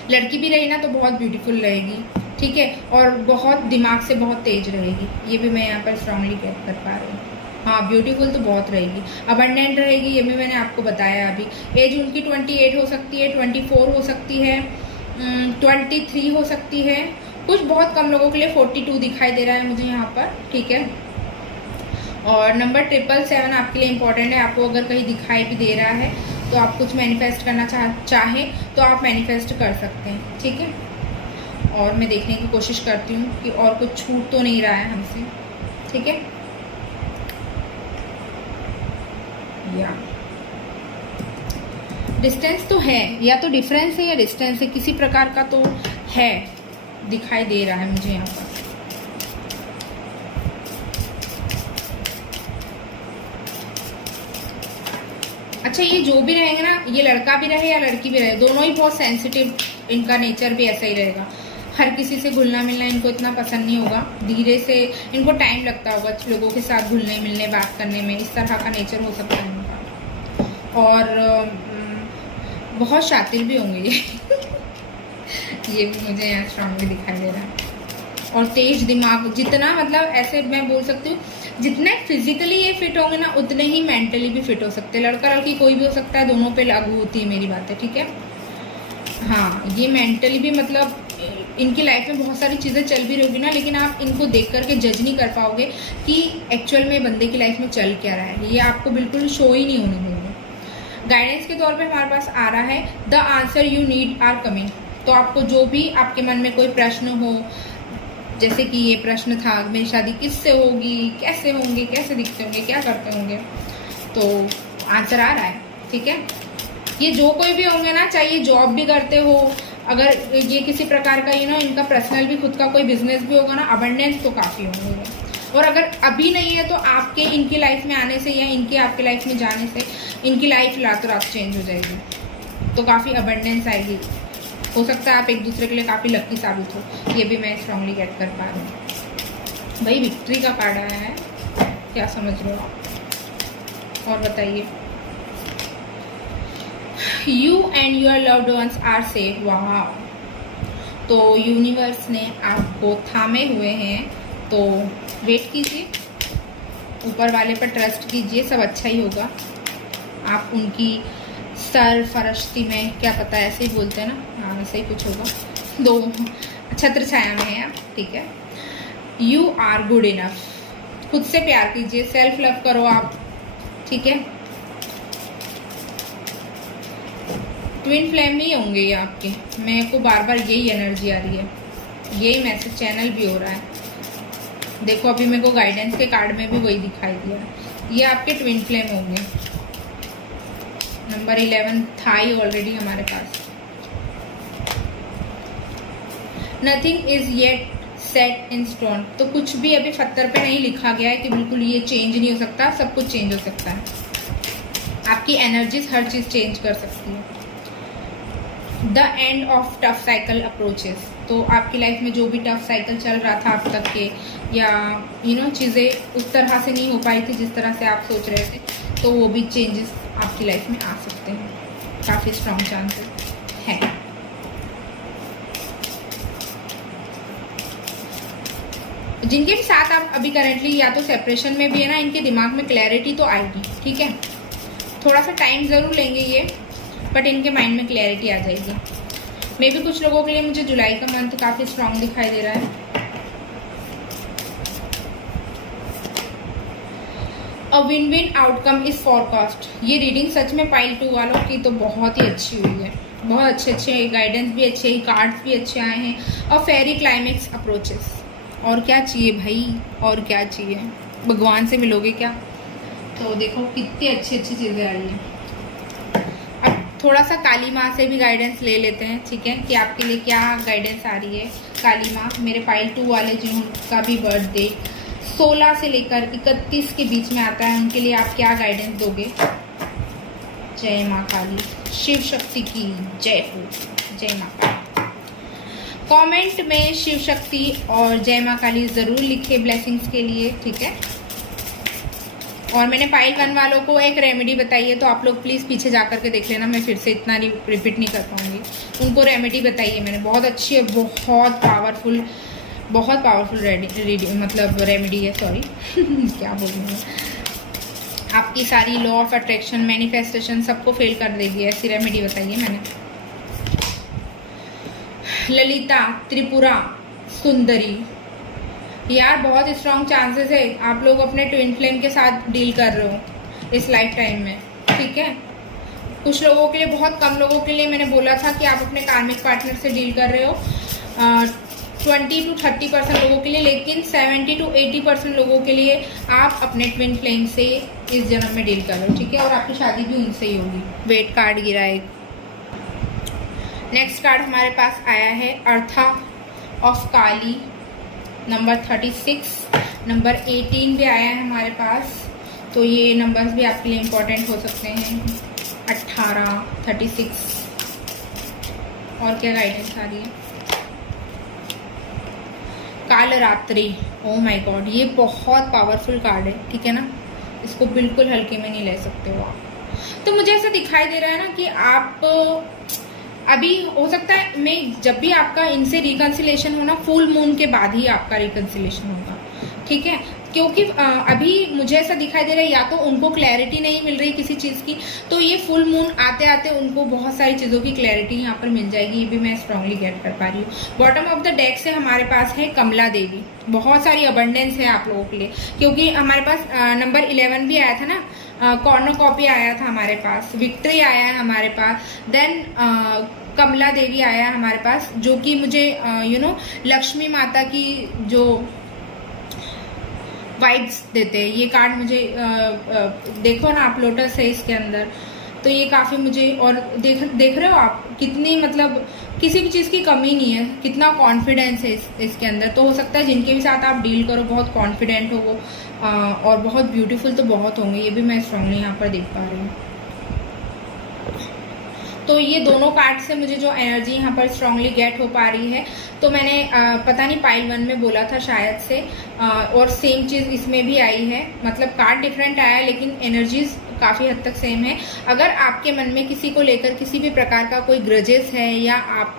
लड़की भी रही ना तो बहुत ब्यूटीफुल रहेगी। ठीक है। और बहुत दिमाग से बहुत तेज रहेगी, ये भी मैं यहाँ पर स्ट्रांगली गेट कर पा रही हूँ। हाँ ब्यूटीफुल तो बहुत रहेगी, अबंडेंट रहेगी, ये भी मैंने आपको बताया अभी। एज उनकी 28 हो सकती है, 24 हो सकती है, 23 हो सकती है। कुछ बहुत कम लोगों के लिए 42 दिखाई दे रहा है मुझे यहाँ पर। ठीक है। और नंबर 777 आपके लिए इम्पोर्टेंट है। आपको अगर कहीं दिखाई भी दे रहा है तो आप कुछ मैनिफेस्ट करना चाहें तो आप मैनिफेस्ट कर सकते हैं। ठीक है। और मैं देखने की कोशिश करती हूँ कि और कुछ छूट तो नहीं रहा है हमसे। ठीक है। या डिस्टेंस तो है, या तो डिफरेंस है या डिस्टेंस है, किसी प्रकार का तो है, दिखाई दे रहा है मुझे यहाँ पर। अच्छा, ये जो भी रहेंगे ना, ये लड़का भी रहे या लड़की भी रहे, दोनों ही बहुत सेंसिटिव, इनका नेचर भी ऐसा ही रहेगा। हर किसी से घुलना मिलना इनको इतना पसंद नहीं होगा, धीरे से इनको टाइम लगता होगा लोगों के साथ घुलने मिलने बात करने में, इस तरह का नेचर हो सकता है इनका। और बहुत शातिर भी होंगे ये भी मुझे यहाँ स्ट्रांगली दिखाई दे रहा है। और तेज दिमाग, जितना मतलब ऐसे मैं बोल सकती हूँ, जितने फिजिकली ये फिट होंगे ना उतने ही मेंटली भी फिट हो सकते हैं। लड़का लड़की कोई भी हो सकता है, दोनों पे लागू होती है मेरी बात है। ठीक है। हाँ, ये मेंटली भी मतलब इनकी लाइफ में बहुत सारी चीज़ें चल भी रही होगी ना, लेकिन आप इनको देख करके जज नहीं कर पाओगे कि एक्चुअल में बंदे की लाइफ में चल क्या रहा है, ये आपको बिल्कुल शो ही नहीं होने देंगे। गाइडेंस के तौर पे हमारे पास आ रहा है the answer you need are coming. तो आपको जो भी आपके मन में कोई प्रश्न हो, जैसे कि ये प्रश्न था मेरी शादी किससे होगी, कैसे होंगे, कैसे दिखते होंगे, क्या करते होंगे, तो आंसर आ रहा है। ठीक है। ये जो कोई भी होंगे ना, चाहे जॉब भी करते हो, अगर ये किसी प्रकार का इनका पर्सनल भी खुद का कोई बिजनेस भी होगा ना, अबंडेंस तो काफ़ी होंगे। और अगर अभी नहीं है तो आपके इनकी लाइफ में आने से या इनके आपके लाइफ में जाने से इनकी लाइफ रातों रात चेंज हो जाएगी, तो काफ़ी अबंडेंस आएगी। हो सकता है आप एक दूसरे के लिए काफ़ी लकी साबित हो, ये भी मैं स्ट्रांगली गेट कर पा रही हूँ। भाई विक्ट्री का कार्ड आया है, क्या समझ रहे हो आप, और बताइए। You and your loved ones are safe. वाह, तो यूनिवर्स ने आपको थामे हुए हैं, तो वेट कीजिए, ऊपर वाले पर ट्रस्ट कीजिए, सब अच्छा ही होगा। आप उनकी सरफरस्ती में, क्या पता ऐसे ही बोलते हैं ना, हाँ वैसे ही कुछ होगा, दो छत्र छाया में है आप। ठीक है। यू आर गुड इनफ, खुद से प्यार कीजिए, सेल्फ लव करो आप। ठीक है। ट्विन फ्लेम ही होंगे ये आपके, मेरे को बार बार यही एनर्जी आ रही है, यही मैसेज चैनल भी हो रहा है। देखो अभी मेरे को गाइडेंस के कार्ड में भी वही दिखाई दिया, ये आपके ट्विन फ्लेम होंगे। नंबर 11 था ही ऑलरेडी हमारे पास। Nothing is yet set in stone, तो कुछ भी अभी पत्थर पे नहीं लिखा गया है कि बिल्कुल ये चेंज नहीं हो सकता, सब कुछ चेंज हो सकता है। आपकी एनर्जीज हर चीज चेंज कर सकती है। The end of tough cycle approaches, तो आपकी लाइफ में जो भी टफ साइकिल चल रहा था अब तक के, या चीज़ें उस तरह से नहीं हो पाई थी जिस तरह से आप सोच रहे थे, तो वो भी चेंजेस आपकी लाइफ में आ सकते हैं, काफ़ी स्ट्रॉन्ग चांसेस हैं। जिनके भी साथ आप अभी करेंटली या तो सेपरेशन में भी है ना, इनके दिमाग में क्लैरिटी तो आएगी। ठीक है। थोड़ा सा टाइम ज़रूर लेंगे ये, बट इनके माइंड में क्लैरिटी आ जाएगी। मे भी कुछ लोगों के लिए मुझे जुलाई का मंथ काफ़ी स्ट्रॉन्ग दिखाई दे रहा है। A win win outcome is forecast. ये रीडिंग सच में पाइल 2 वालों की तो बहुत ही अच्छी हुई है, बहुत अच्छे अच्छे गाइडेंस भी अच्छे, कार्ड्स भी अच्छे आए हैं। और फेरी क्लाइमेक्स अप्रोचेस, और क्या चाहिए भाई, और क्या चाहिए, भगवान से मिलोगे क्या। तो देखो कितनी अच्छी अच्छी चीज़ें आई हैं। अब थोड़ा सा काली माँ से भी गाइडेंस ले लेते हैं, ठीक है, कि आपके लिए क्या गाइडेंस आ रही है। काली माँ, मेरे पाइल 2 वाले जिनका भी बर्थडे 16 से लेकर 31 के बीच में आता है, उनके लिए आप क्या गाइडेंस दोगे। जय माँ काली, शिव शक्ति की जय हो, जय माँ काली। कमेंट में शिव शक्ति और जय माँ काली ज़रूर लिखे ब्लेसिंग्स के लिए, ठीक है। और मैंने पाइल 1 वालों को एक रेमेडी बताई है, तो आप लोग प्लीज़ पीछे जा करके देख लेना, मैं फिर से इतना रिपीट नहीं कर पाऊँगी। उनको रेमेडी बताई है मैंने, बहुत अच्छी है, बहुत पावरफुल मतलब रेमेडी है, सॉरी क्या बोल रही हूँ। आपकी सारी लॉ ऑफ अट्रैक्शन, मैनिफेस्टेशन सबको फेल कर देगी, ऐसी रेमेडी बताई है मैंने। ललिता, त्रिपुरा सुंदरी, यार बहुत स्ट्रॉन्ग चांसेस है आप लोग अपने ट्विन फ्लेम के साथ डील कर रहे हो इस लाइफ टाइम में, ठीक है। कुछ लोगों के लिए, बहुत कम लोगों के लिए मैंने बोला था कि आप अपने कार्मिक पार्टनर से डील कर रहे हो 20 to 30% लोगों के लिए, लेकिन 70 to 80% लोगों के लिए आप अपने ट्विन फ्लेम से इस जन्म में डील कर रहे हो, ठीक है। और आपकी शादी भी उनसे ही होगी। वेट कार्ड गिरा एक। नेक्स्ट कार्ड हमारे पास आया है अर्था ऑफ काली, नंबर 36, नंबर 18 भी आया है हमारे पास, तो ये नंबर्स भी आपके लिए इम्पोर्टेंट हो सकते हैं। 18, 36, और क्या गाइडेंस आ रही है। काल रात्रि, ओ माय गॉड, ये बहुत पावरफुल कार्ड है, ठीक है ना, इसको बिल्कुल हल्के में नहीं ले सकते हो आप। तो मुझे ऐसा दिखाई दे रहा है ना कि आप अभी, हो सकता है मैं, जब भी आपका इनसे रिकन्सिलेशन होना, फुल मून के बाद ही आपका रिकन्सिलेशन होगा, ठीक है। क्योंकि अभी मुझे ऐसा दिखाई दे रहा है, या तो उनको क्लैरिटी नहीं मिल रही किसी चीज़ की, तो ये फुल मून आते आते उनको बहुत सारी चीज़ों की क्लैरिटी यहाँ पर मिल जाएगी, ये भी मैं स्ट्रांगली गेट कर पा रही हूँ। बॉटम ऑफ द डेक से हमारे पास है कमला देवी, बहुत सारी अबंडेंस है आप लोगों के लिए, क्योंकि हमारे पास नंबर 11 भी आया था ना, कॉर्नर कॉपी आया था हमारे पास, विक्ट्री आया है हमारे पास, देन कमला देवी आया है हमारे पास, जो कि मुझे लक्ष्मी माता की जो वाइब्स देते हैं। ये कार्ड मुझे देखो ना आप, लोटस है इसके अंदर, तो ये काफ़ी मुझे, और देख रहे हो आप कितनी, मतलब किसी भी चीज़ की कमी नहीं है, कितना कॉन्फिडेंस है इसके अंदर। तो हो सकता है जिनके भी साथ आप डील करो बहुत कॉन्फिडेंट हो वो, और बहुत ब्यूटीफुल तो बहुत होंगे, ये भी मैं स्ट्रांगली यहाँ पर देख पा रही हूँ। तो ये दोनों कार्ड से मुझे जो एनर्जी यहाँ पर स्ट्रांगली गेट हो पा रही है, तो मैंने पता नहीं पाइल 1 में बोला था शायद से, और सेम चीज़ इसमें भी आई है, मतलब कार्ड डिफरेंट आया है लेकिन एनर्जीज काफ़ी हद तक सेम है। अगर आपके मन में किसी को लेकर किसी भी प्रकार का कोई ग्रजेस है, या आप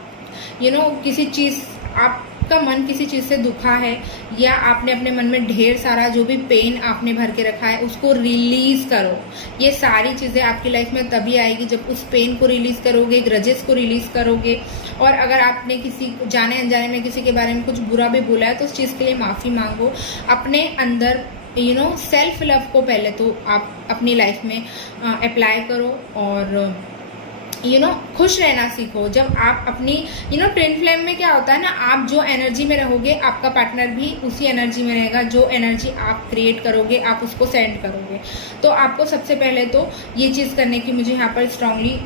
किसी चीज़, आपका मन किसी चीज़ से दुखा है, या आपने अपने मन में ढेर सारा जो भी पेन आपने भर के रखा है उसको रिलीज़ करो। ये सारी चीज़ें आपकी लाइफ में तभी आएगी जब उस पेन को रिलीज़ करोगे, ग्रजेस को रिलीज़ करोगे। और अगर आपने किसी जाने अनजाने में किसी के बारे में कुछ बुरा भी बोला है, तो उस चीज़ के लिए माफ़ी मांगो। अपने अंदर सेल्फ लव को पहले तो आप अपनी लाइफ में अप्लाई करो, और खुश रहना सीखो। जब आप अपनी ट्विन फ्लेम में क्या होता है ना, आप जो एनर्जी में रहोगे आपका पार्टनर भी उसी एनर्जी में रहेगा, जो एनर्जी आप क्रिएट करोगे आप उसको सेंड करोगे। तो आपको सबसे पहले तो ये चीज़ करने की मुझे यहाँ पर स्ट्रांगली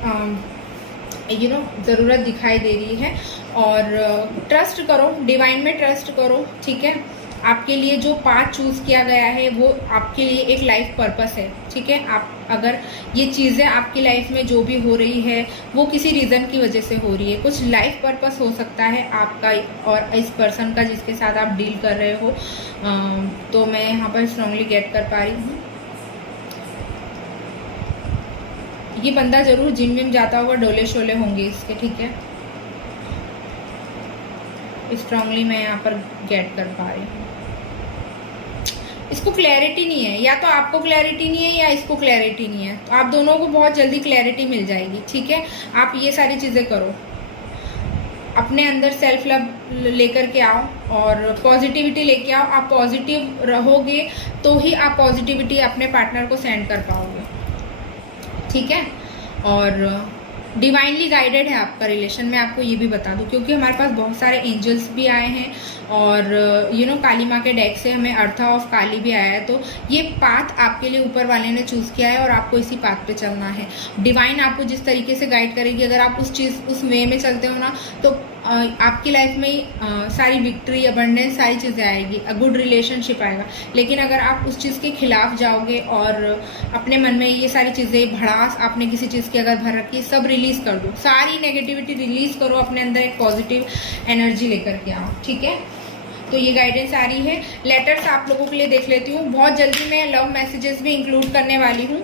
ज़रूरत दिखाई दे रही है। और ट्रस्ट करो, डिवाइन में ट्रस्ट करो, ठीक है। आपके लिए जो पाथ चूज़ किया गया है वो आपके लिए एक लाइफ पर्पस है, ठीक है। आप अगर ये चीज़ें आपकी लाइफ में जो भी हो रही है वो किसी रीज़न की वजह से हो रही है, कुछ लाइफ पर्पस हो सकता है आपका और इस पर्सन का जिसके साथ आप डील कर रहे हो। तो मैं यहाँ पर स्ट्रांगली गेट कर पा रही हूँ, ये बंदा ज़रूर जिम विम जाता होगा, डोले शोले होंगे इसके, ठीक है। स्ट्रांगली मैं यहाँ पर गेट कर पा रही हूँ। इसको क्लैरिटी नहीं है, या तो आपको क्लैरिटी नहीं है या इसको क्लैरिटी नहीं है, तो आप दोनों को बहुत जल्दी क्लैरिटी मिल जाएगी, ठीक है। आप ये सारी चीज़ें करो। अपने अंदर सेल्फ लव लेकर के आओ और पॉजिटिविटी लेके आओ। आप पॉजिटिव रहोगे तो ही आप पॉजिटिविटी अपने पार्टनर को सेंड कर पाओगे, ठीक है। और डिवाइनली गाइडेड है आपका रिलेशन, मैं आपको ये भी बता दूं, क्योंकि हमारे पास बहुत सारे एंजल्स भी आए हैं और काली माँ के डेक से हमें अर्था ऑफ काली भी आया है। तो ये पाथ आपके लिए ऊपर वाले ने चूज़ किया है और आपको इसी पाथ पे चलना है। डिवाइन आपको जिस तरीके से गाइड करेगी, अगर आप उस वे में चलते हो ना, तो आपकी लाइफ में सारी विक्ट्री, अबंडेंस, सारी चीज़ें आएगी, गुड रिलेशनशिप आएगा। लेकिन अगर आप उस चीज़ के खिलाफ जाओगे और अपने मन में ये सारी चीज़ें, भड़ास आपने किसी चीज़ की अगर भर रखी है, सब रिलीज़ कर दो, सारी नेगेटिविटी रिलीज़ करो, अपने अंदर एक पॉजिटिव एनर्जी लेकर के आओ, ठीक है। तो ये गाइडेंस आ रही है। लेटर्स आप लोगों के लिए देख लेती हूँ। बहुत जल्दी मैं लव मैसेजेस भी इंक्लूड करने वाली हूँ,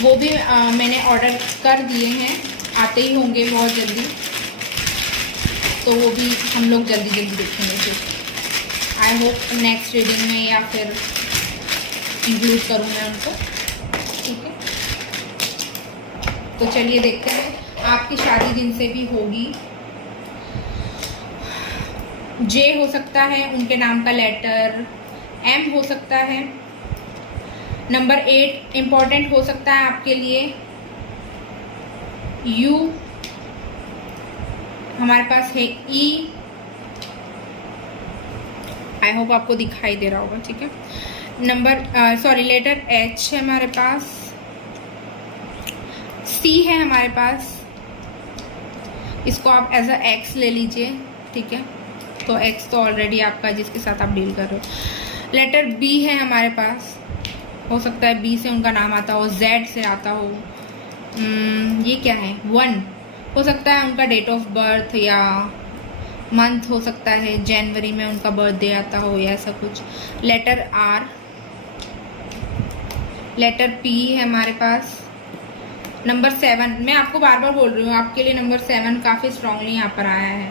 वो भी मैंने ऑर्डर कर दिए हैं, आते ही होंगे बहुत जल्दी, तो वो भी हम लोग जल्दी जल्दी देखेंगे। फिर आई होप नेक्स्ट रीडिंग में या फिर इंक्लूड करूँ मैं उनको, ठीक है। तो चलिए देखते हैं। आपकी शादी जिनसे भी होगी, जे हो सकता है उनके नाम का लेटर, एम हो सकता है, नंबर 8 इम्पॉर्टेंट हो सकता है आपके लिए, यू हमारे पास है, ई, आई होप आपको दिखाई दे रहा होगा, ठीक है। लेटर एच है हमारे पास, सी है हमारे पास, इसको आप एज अ एक्स ले लीजिए, ठीक है। तो एक्स तो ऑलरेडी आपका जिसके साथ आप डील कर रहे हो। लेटर बी है हमारे पास, हो सकता है बी से उनका नाम आता हो, जेड से आता हो, ये क्या है, 1 हो सकता है उनका डेट ऑफ बर्थ, या मंथ हो सकता है जनवरी में उनका बर्थडे आता हो या ऐसा कुछ। लेटर आर, लेटर पी है हमारे पास, नंबर 7, मैं आपको बार बार बोल रही हूँ, आपके लिए नंबर 7 काफ़ी स्ट्रांगली यहाँ पर आया है।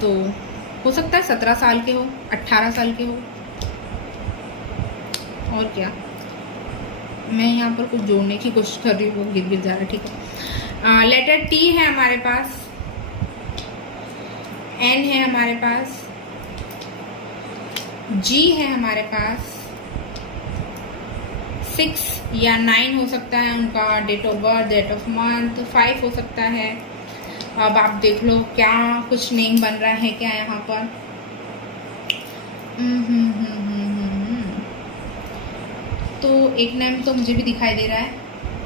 तो हो सकता है 17 साल के हो, 18 साल के हो, और क्या, मैं यहाँ पर कुछ जोड़ने की कोशिश कर रही हूँ, गिर जा रहा है, ठीक है। लेटर टी है हमारे पास, एन है हमारे पास, जी है हमारे पास, 6 या 9 हो सकता है उनका date of birth, date of month, 5 हो सकता है। अब आप देख लो क्या कुछ नेम बन रहा है क्या यहाँ पर। तो एक नेम तो मुझे भी दिखाई दे रहा है,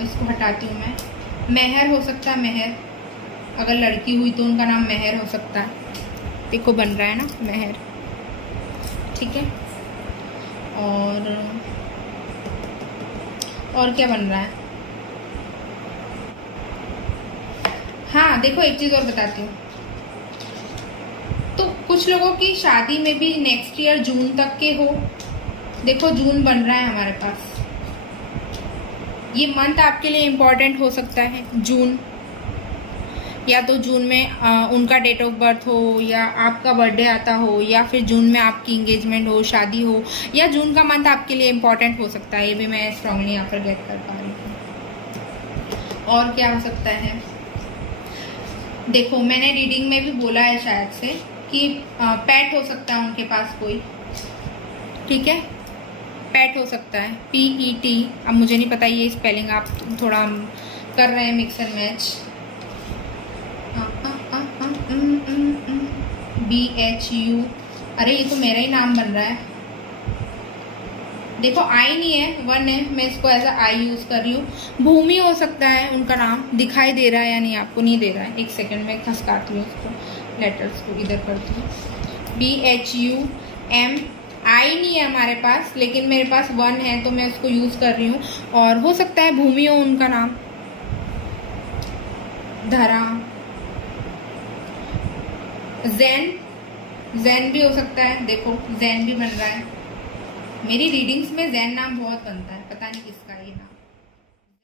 इसको हटाती हूँ मैं। मेहर हो सकता है, मेहर, अगर लड़की हुई तो उनका नाम मेहर हो सकता है, देखो बन रहा है ना मेहर, ठीक है। और क्या बन रहा है, हाँ देखो एक चीज़ और बताती हूँ। तो कुछ लोगों की शादी में भी नेक्स्ट ईयर जून तक के हो, देखो जून बन रहा है हमारे पास, ये मंथ आपके लिए इम्पॉर्टेंट हो सकता है, जून, या तो जून में उनका डेट ऑफ बर्थ हो, या आपका बर्थडे आता हो, या फिर जून में आपकी इंगेजमेंट हो, शादी हो, या जून का मंथ आपके लिए इम्पॉर्टेंट हो सकता है। ये भी मैं स्ट्रांगली यहाँ पर गेट कर पा रही हूँ। और क्या हो सकता है, देखो मैंने रीडिंग में भी बोला है शायद से कि पेट हो सकता है उनके पास कोई, ठीक है, पेट हो सकता है, PET, अब मुझे नहीं पता ये स्पेलिंग आप थोड़ा कर रहे हैं मिक्स एंड मैच, BHU, अरे ये तो मेरा ही नाम बन रहा है, देखो आई नहीं है, 1 है, मैं इसको एज अ आई यूज़ कर रही हूँ। भूमि हो सकता है उनका नाम, दिखाई दे रहा है या नहीं आपको, नहीं दे रहा है, एक सेकंड में खसकाती हूँ उसको, लेटर्स को इधर करती हूँ, BHUM, आई नहीं है हमारे पास, लेकिन मेरे पास 1 है तो मैं उसको यूज़ कर रही हूँ। और हो सकता है भूमि हो उनका नाम, धरा, जैन भी हो सकता है, देखो जैन भी बन रहा है, मेरी रीडिंग्स में जैन नाम बहुत बनता है, पता नहीं किसका ये नाम।